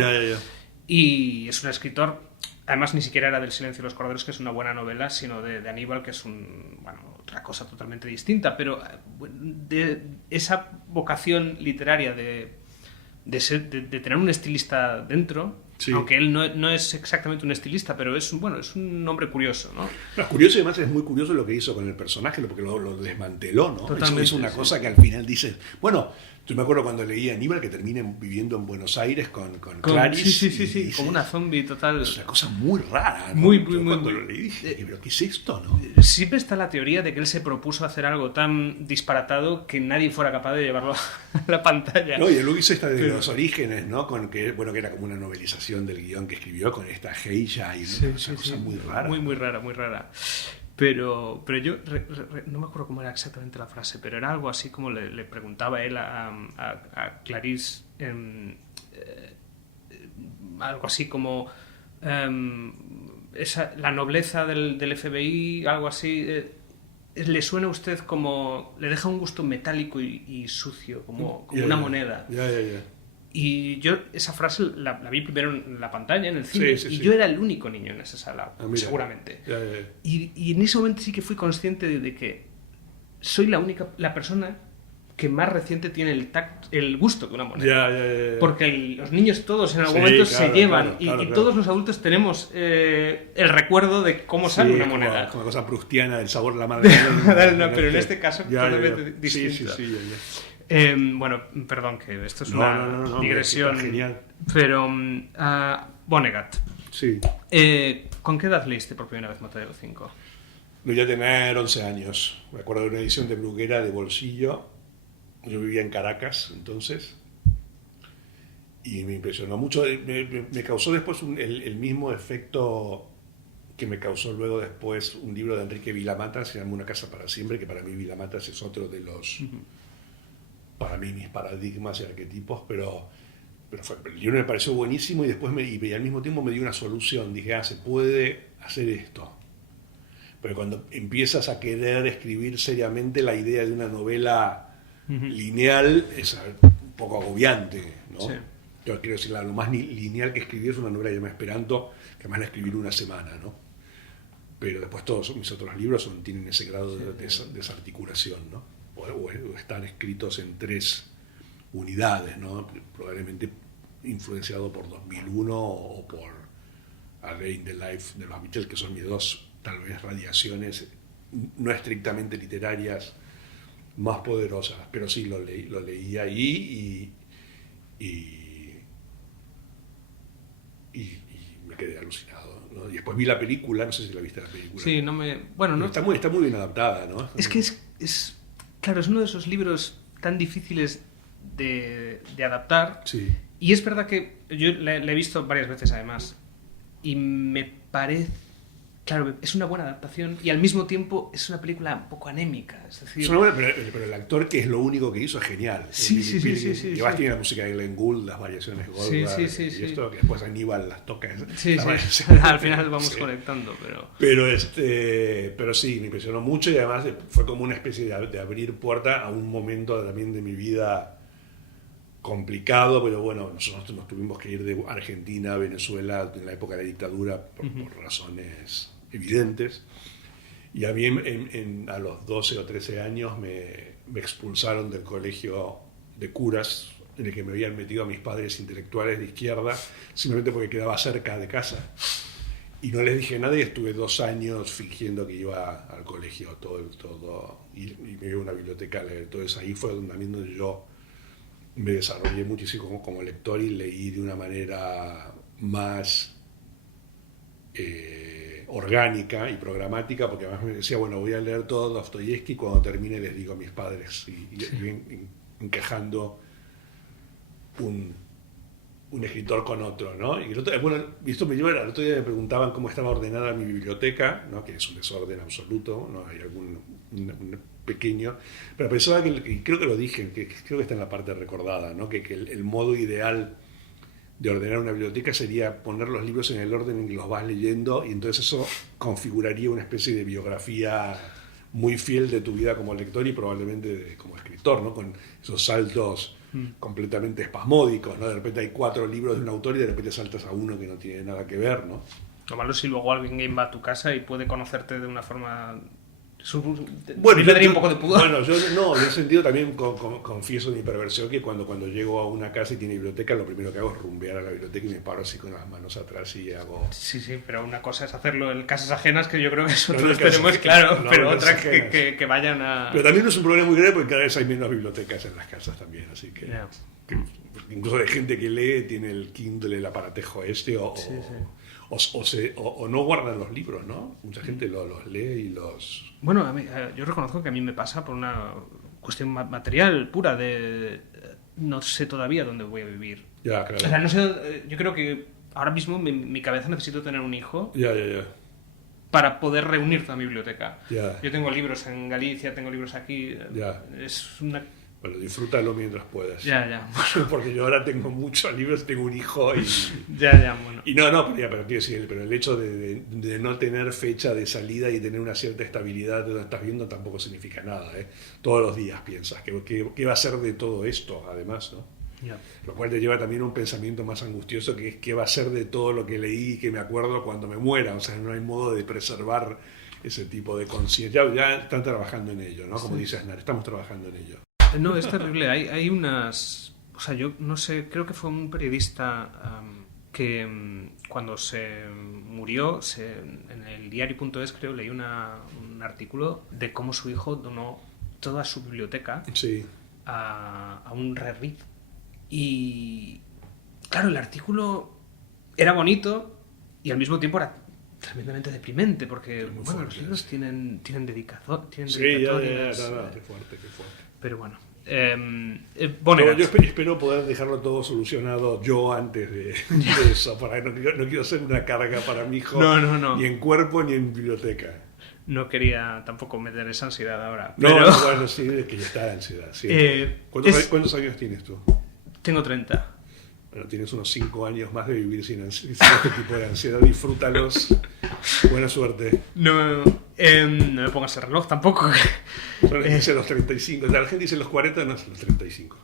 Y es un escritor, además ni siquiera era del Silencio de los Corderos, que es una buena novela, sino de Aníbal, que es otra cosa totalmente distinta, pero de esa vocación literaria de tener un estilista dentro, aunque él no es exactamente un estilista, pero es un hombre curioso, ¿no? No, curioso, y además es muy curioso lo que hizo con el personaje, porque lo desmanteló, ¿no? Totalmente, hizo una cosa que al final dices, bueno, yo me acuerdo cuando leí a Aníbal que termina viviendo en Buenos Aires con Clarice. Sí, como una zombie total. Es una cosa muy rara, ¿no? Muy, cuando lo leí dije, ¿pero qué es esto, no? Siempre está la teoría de que él se propuso hacer algo tan disparatado que nadie fuera capaz de llevarlo a la pantalla. No, y luego hizo esta de los orígenes, ¿no? Que era como una novelización del guión que escribió con esta geisha y una cosa muy rara. Muy rara. Pero yo no me acuerdo cómo era exactamente la frase, pero era algo así como le preguntaba él a Clarice, algo así como la nobleza del FBI, algo así. ¿Le suena a usted como... le deja un gusto metálico y sucio, como una moneda? Y yo esa frase la vi primero en la pantalla, en el cine, yo era el único niño en esa sala, seguramente. Y en ese momento sí que fui consciente de que soy la persona que más reciente tiene el gusto de una moneda. Porque los niños todos en algún momento se llevan, y todos los adultos tenemos el recuerdo de cómo sale una moneda. Como cosa prustiana, del sabor de la madre. Pero en este caso totalmente distinto. Bueno, perdón, que esto es una digresión. Genial. Pero Vonnegut. Sí. ¿Con qué edad leíste por primera vez Matadero 5? Debía tener 11 años. Me acuerdo de una edición de Bruguera de bolsillo. Yo vivía en Caracas entonces. Y me impresionó mucho. Me causó después el mismo efecto que me causó luego después un libro de Enrique Vilamatas, se llama Una casa para siempre, que para mí Vilamatas es otro de los... para mí mis paradigmas y arquetipos, pero el libro me pareció buenísimo y después y al mismo tiempo me dio una solución. Dije, se puede hacer esto. Pero cuando empiezas a querer escribir seriamente, la idea de una novela lineal es un poco agobiante, ¿no? Sí. Yo quiero decir, lo más lineal que escribí es una novela que se llama Esperanto, que además la escribí en una semana, ¿no? Pero después todos mis otros libros tienen ese grado de desarticulación, ¿no? O están escritos en 3 unidades, ¿no? Probablemente influenciado por 2001 o por A Day in the Life de los Beatles, que son mis 2, tal vez, radiaciones no estrictamente literarias más poderosas, pero sí lo leí ahí y me quedé alucinado, ¿no? Y después vi la película, no sé si la viste la película. Sí, bueno, no. Está muy bien adaptada, ¿no? Es que claro, es uno de esos libros tan difíciles de adaptar. Sí. Y es verdad que yo la he visto varias veces además. Y me parece... Claro, es una buena adaptación y al mismo tiempo es una película un poco anémica. Es decir... pero el actor, que es lo único que hizo, es genial. Sí. Y además tiene la música de Glenn Gould, las variaciones Goldberg, y esto, que después Aníbal las toca. Al final vamos conectando, pero sí, me impresionó mucho y además fue como una especie de abrir puerta a un momento también de mi vida complicado, pero bueno, nosotros nos tuvimos que ir de Argentina a Venezuela en la época de la dictadura por razones evidentes, y a mí a los 12 o 13 años me expulsaron del colegio de curas en el que me habían metido a mis padres intelectuales de izquierda, simplemente porque quedaba cerca de casa. Y no les dije nada y estuve 2 años fingiendo que iba al colegio y me iba a una biblioteca a leer. Entonces ahí fue donde yo me desarrollé muchísimo como lector y leí de una manera más orgánica y programática, porque además me decía, bueno, voy a leer todo Dostoyevsky y cuando termine les digo a mis padres, y encajando un escritor con otro, ¿no? Y esto me lleva al otro día, me preguntaban cómo estaba ordenada mi biblioteca, ¿no? Que es un desorden absoluto, ¿no? Hay un pequeño, pero pensaba y creo que lo dije, que creo que está en la parte recordada, ¿no? Que el modo ideal de ordenar una biblioteca sería poner los libros en el orden en que los vas leyendo, y entonces eso configuraría una especie de biografía muy fiel de tu vida como lector y probablemente como escritor, ¿no? Con esos saltos completamente espasmódicos, ¿no? De repente hay 4 libros de un autor y de repente saltas a uno que no tiene nada que ver, ¿no? Lo malo es si luego alguien va a tu casa y puede conocerte de una forma... Bueno, me daría un poco de pudor. Bueno, yo no, en ese sentido también confieso mi perversión, que cuando llego a una casa y tiene biblioteca, lo primero que hago es rumbear a la biblioteca y me paro así con las manos atrás y hago... Sí, pero una cosa es hacerlo en casas ajenas, que yo creo que eso No, todos en casas tenemos ajenas, claro, no, pero en otra casas ajenas. que vayan a... Pero también no es un problema muy grave porque cada vez hay menos bibliotecas en las casas también, así que... Yeah. que incluso hay gente que lee, tiene el Kindle, el aparatejo o no guardan los libros, ¿no? Mucha gente los lee y los... Bueno, yo reconozco que a mí me pasa por una cuestión material pura de... No sé todavía dónde voy a vivir. Ya, claro. O sea, no sé, yo creo que ahora mismo en mi cabeza necesito tener un hijo Ya. para poder reunir toda mi biblioteca. Ya. Yo tengo libros en Galicia, tengo libros aquí. Ya. Es una... Bueno, disfrútalo mientras puedas. Ya. Porque yo ahora tengo muchos libros, tengo un hijo y... Ya, bueno. Y pero quiero decir, pero el hecho de no tener fecha de salida y tener una cierta estabilidad de donde estás viendo tampoco significa nada, ¿eh? Todos los días piensas, ¿qué va a ser de todo esto, además, ¿no? Ya. Lo cual te lleva también a un pensamiento más angustioso, que es qué va a ser de todo lo que leí y que me acuerdo cuando me muera. O sea, no hay modo de preservar ese tipo de conciencia. Ya están trabajando en ello, ¿no? Como dice Aznar, estamos trabajando en ello. No, es terrible. Hay unas... O sea, yo no sé, creo que fue un periodista que cuando se murió, en el diario.es, creo, leí un artículo de cómo su hijo donó toda su biblioteca Sí. a un Reread. Y claro, el artículo era bonito y al mismo tiempo era tremendamente deprimente, porque bueno, fuerte, los libros sí. tienen dedicatorias. Sí, ya, qué fuerte. Pero bueno. Yo Vonnegut. espero poder dejarlo todo solucionado yo antes de eso, no quiero ser una carga para mi hijo, No. ni en cuerpo ni en biblioteca. No quería tampoco meter esa ansiedad ahora. No, Pero... bueno, sí, es que ya está la ansiedad. Sí. ¿Cuántos años tienes tú? Tengo 30. Bueno, tienes unos 5 años más de vivir sin este tipo de ansiedad. Disfrútalos. Buena suerte. No me pongas el reloj tampoco. Dice los 35. La gente dice los 40, no, los 35.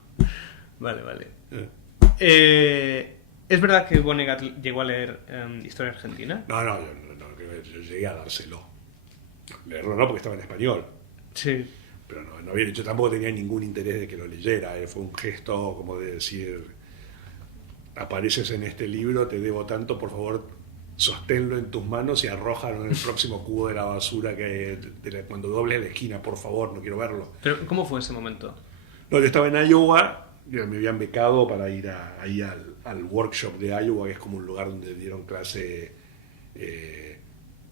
Vale. ¿Es verdad que Vonnegut llegó a leer Historia Argentina? No, yo llegué a dárselo. Leerlo no, porque estaba en español. Sí. Pero no había hecho, tampoco tenía ningún interés de que lo leyera. Fue un gesto como de decir, apareces en este libro, te debo tanto, por favor, sosténlo en tus manos y arrójalo en el próximo cubo de la basura cuando doble la esquina, por favor, no quiero verlo. Pero ¿cómo fue ese momento? No, yo estaba en Iowa, me habían becado para ir ahí al workshop de Iowa, que es como un lugar donde dieron clase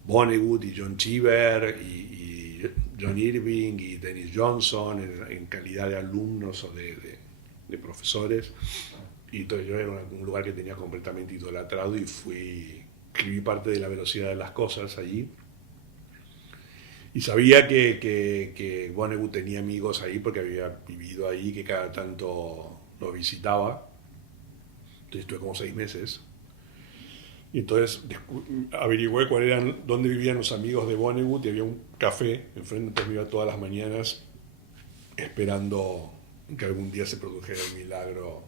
Vonnegut y John Cheever y John Irving y Dennis Johnson en calidad de alumnos o de profesores. Y entonces yo era un lugar que tenía completamente idolatrado y escribí parte de La velocidad de las cosas allí. Y sabía que Vonnegut tenía amigos ahí porque había vivido ahí, que cada tanto lo visitaba. Entonces estuve como 6 meses. Y entonces averigüé dónde vivían los amigos de Vonnegut y había un café enfrente, entonces me iba todas las mañanas esperando que algún día se produjera el milagro.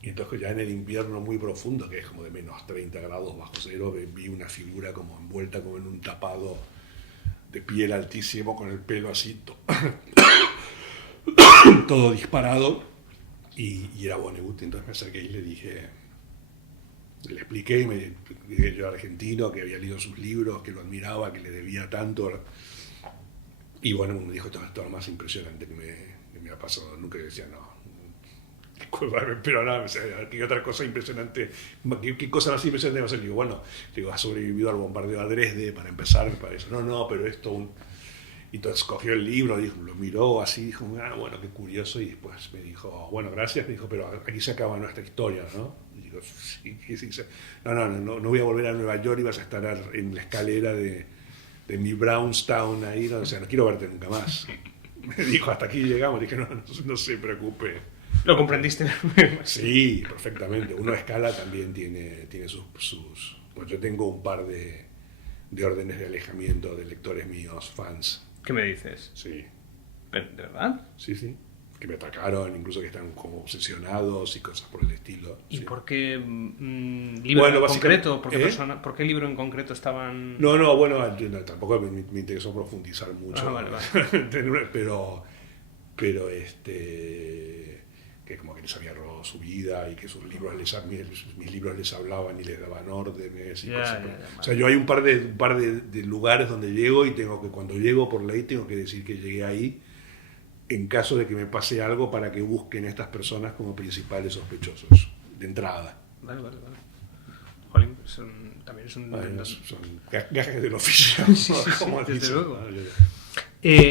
Y entonces ya en el invierno muy profundo, que es como de menos 30 grados bajo cero, vi una figura como envuelta como en un tapado de piel altísimo, con el pelo así, todo disparado, y era Vonnegut. Entonces me acerqué y le dije, Le expliqué, que yo era argentino, que había leído sus libros, que lo admiraba, que le debía tanto. Y bueno, me dijo, esto es lo más impresionante que me ha pasado. Nunca decía, no, discúlpame, pero nada, ¿qué otra cosa impresionante? ¿Qué cosa más impresionante va a ser? Digo, bueno, ha sobrevivido al bombardeo a Dresde, para empezar, me parece. No, pero esto... Y entonces cogió el libro, lo miró así, dijo, bueno, qué curioso, y después me dijo, bueno, gracias, me dijo, pero aquí se acaba nuestra historia, ¿no? Y digo, sí. No voy a volver a Nueva York y vas a estar en la escalera de mi Brownstown ahí, no, o sea, no quiero verte nunca más. Me dijo, hasta aquí llegamos, dije, no se preocupe. ¿Lo comprendiste? Sí, perfectamente. Uno a escala también tiene sus... Pues yo tengo un par de órdenes de alejamiento de lectores míos, fans. ¿Qué me dices? Sí. ¿De verdad? Sí. Que me atacaron, incluso que están como obsesionados y cosas por el estilo. ¿Y sí. por qué libro en concreto? ¿Por qué libro en concreto estaban...? No, bueno, tampoco me interesó profundizar mucho. Vale. pero que como que les había robado su vida y que sus libros mis libros les hablaban y les daban órdenes y cosas. O sea, yo hay un par de lugares donde llego y tengo que, cuando llego por ley, tengo que decir que llegué ahí en caso de que me pase algo, para que busquen a estas personas como principales sospechosos de entrada. Vale. Jolín, también es un... Son gajes del oficio. Sí, como desde dicen. luego.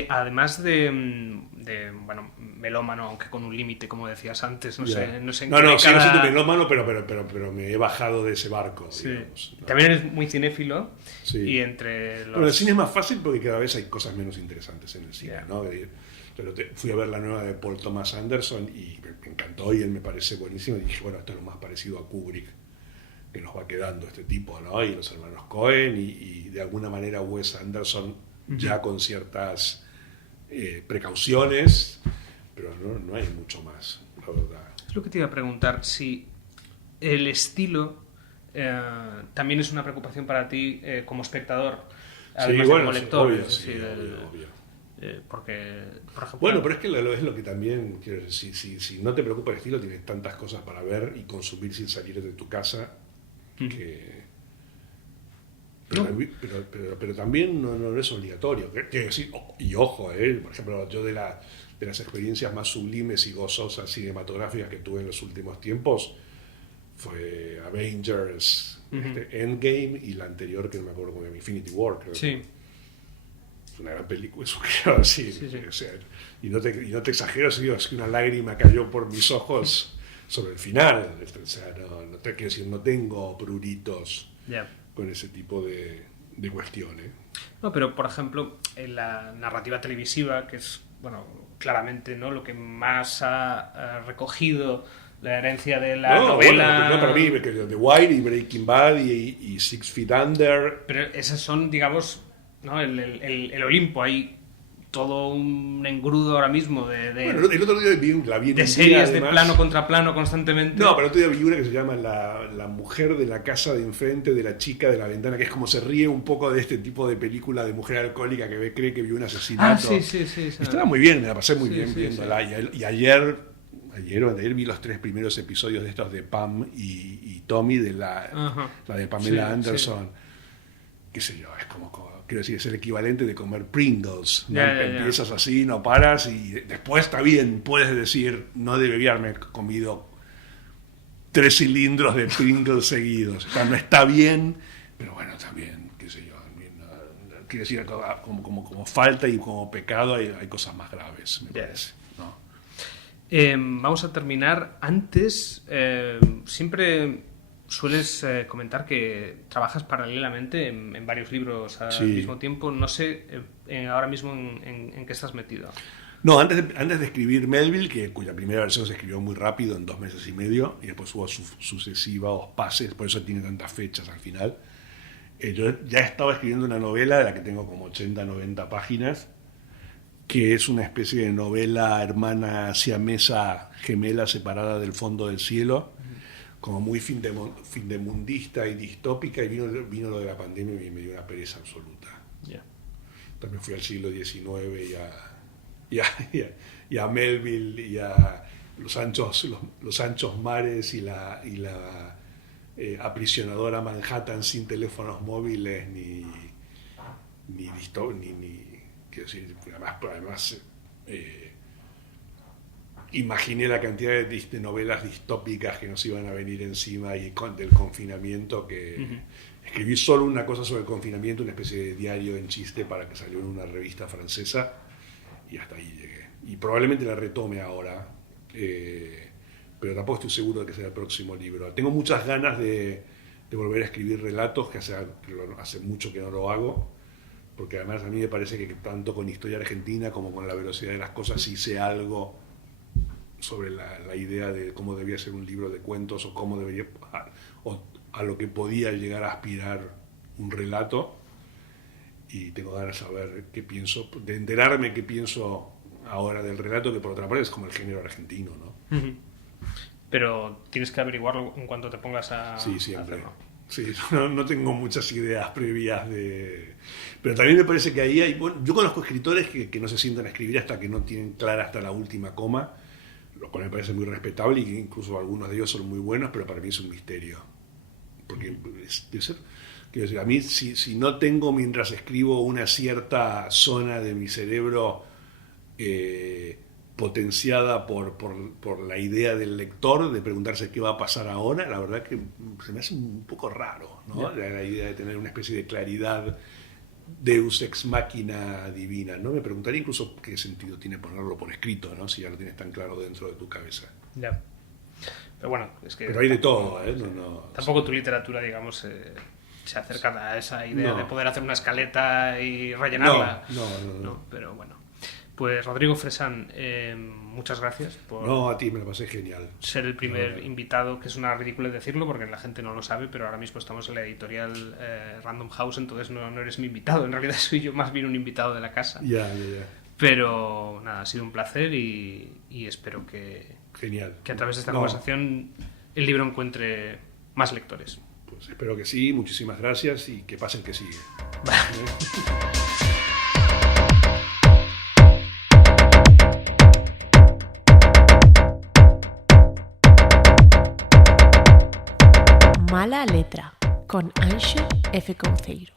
Además de bueno, melómano, aunque con un límite, como decías antes, no sé en qué sigo siendo melómano, pero me he bajado de ese barco, sí. Digamos, ¿no? También eres muy cinéfilo, sí. Y entre los... Bueno, el cine es más fácil porque cada vez hay cosas menos interesantes en el cine, Yeah. ¿no? Pero fui a ver la nueva de Paul Thomas Anderson y me encantó y él me parece buenísimo, y dije, bueno, esto es lo más parecido a Kubrick que nos va quedando este tipo, ¿no? Y los hermanos Coen y de alguna manera Wes Anderson, ya con ciertas precauciones, pero no hay mucho más, la verdad. Es lo que te iba a preguntar, si el estilo también es una preocupación para ti como espectador, además de como lector. Obvio. Porque, por ejemplo... Bueno, pero es que es lo que también, quiero decir, si no te preocupa el estilo, tienes tantas cosas para ver y consumir sin salir de tu casa, que... Pero también no es obligatorio. Quiero decir, y ojo, por ejemplo, yo de las experiencias más sublimes y gozosas cinematográficas que tuve en los últimos tiempos fue Avengers, Endgame, y la anterior, que no me acuerdo cómo era, Infinity War, creo. Sí. Es una gran película, eso quiero decir. Sí. O sea, y no te exagero si digo, es que una lágrima cayó por mis ojos sobre el final. O sea, no te quiero decir, no tengo pruritos con ese tipo de cuestiones. No, pero por ejemplo, en la narrativa televisiva, que es, bueno, claramente, ¿no?, lo que más ha recogido la herencia de la novela... Bueno, para mí, The Wire y Breaking Bad y Six Feet Under... Pero esas son, digamos, ¿no?, el Olimpo. Hay todo un engrudo ahora mismo de Bueno, el otro día vi de series de plano contra plano constantemente. No, pero el otro día vi una que se llama la mujer de la casa de enfrente de la chica de la ventana, que es como se ríe un poco de este tipo de película de mujer alcohólica que cree que vio un asesinato. Sí. Estaba muy bien, me la pasé muy bien Sí. viéndola. Y ayer vi los 3 primeros episodios de estos de Pam y Tommy, de la de Pamela Anderson. Qué sé yo, es como quiero decir, es el equivalente de comer Pringles, ¿no? Empiezas así, no paras, y después está bien, puedes decir, no debería haberme comido 3 cilindros de Pringles seguidos. O sea, no está bien, pero bueno, también, qué sé yo, quiero decir, como falta y como pecado hay cosas más graves, me parece, ¿no? Vamos a terminar. Antes, siempre sueles comentar que trabajas paralelamente en varios libros al mismo tiempo. No sé ahora mismo en qué estás metido. No, antes de escribir Melville, cuya primera versión se escribió muy rápido, en 2 meses y medio, y después hubo sucesivos pases, por eso tiene tantas fechas al final. Yo ya estaba escribiendo una novela de la que tengo como 80, 90 páginas, que es una especie de novela hermana siamesa, gemela, separada del fondo del cielo, como muy findemundista y distópica, y vino lo de la pandemia y me dio una pereza absoluta. También fui al siglo XIX y a Melville y a los anchos mares y la aprisionadora Manhattan sin teléfonos móviles quiero decir, además imaginé la cantidad de novelas distópicas que nos iban a venir encima y del confinamiento que escribí solo una cosa sobre el confinamiento, una especie de diario en chiste para que salió en una revista francesa y hasta ahí llegué. Y probablemente la retome ahora, pero tampoco estoy seguro de que sea el próximo libro. Tengo muchas ganas de volver a escribir relatos, que hace mucho que no lo hago, porque además a mí me parece que tanto con Historia Argentina como con La velocidad de las cosas hice algo sobre la idea de cómo debía ser un libro de cuentos o cómo debería, o a lo que podía llegar a aspirar un relato, y tengo ganas de saber qué pienso, de enterarme qué pienso ahora del relato, que por otra parte es como el género argentino, ¿no? Uh-huh. Pero tienes que averiguarlo en cuanto te pongas a siempre. hacerlo. Sí, no tengo muchas ideas previas pero también me parece que ahí hay... Bueno, yo conozco escritores que no se sientan a escribir hasta que no tienen clara hasta la última coma, lo cual me parece muy respetable, y que incluso algunos de ellos son muy buenos, pero para mí es un misterio. Porque quiero decir, a mí si no tengo mientras escribo una cierta zona de mi cerebro potenciada por la idea del lector de preguntarse qué va a pasar ahora, la verdad que se me hace un poco raro, ¿no? La idea de tener una especie de claridad deus ex machina divina, ¿no? Me preguntaría incluso qué sentido tiene ponerlo por escrito, ¿no? Si ya lo tienes tan claro dentro de tu cabeza. Ya. Pero bueno, es que... Pero hay de todo, ¿eh? Tampoco tu literatura, digamos, se acerca a esa idea de poder hacer una escaleta y rellenarla. No, pero bueno. Pues Rodrigo Fresán, muchas gracias por... No, a ti, me lo pasé genial. Ser el primer invitado, que es una ridícula decirlo porque la gente no lo sabe, pero ahora mismo estamos en la editorial Random House, entonces no eres mi invitado, en realidad soy yo más bien un invitado de la casa. Ya. Pero nada, ha sido un placer y espero que a través de esta conversación el libro encuentre más lectores. Pues espero que sí, muchísimas gracias y que pasen que sigue. Mala letra, con Anxo F. Couceiro.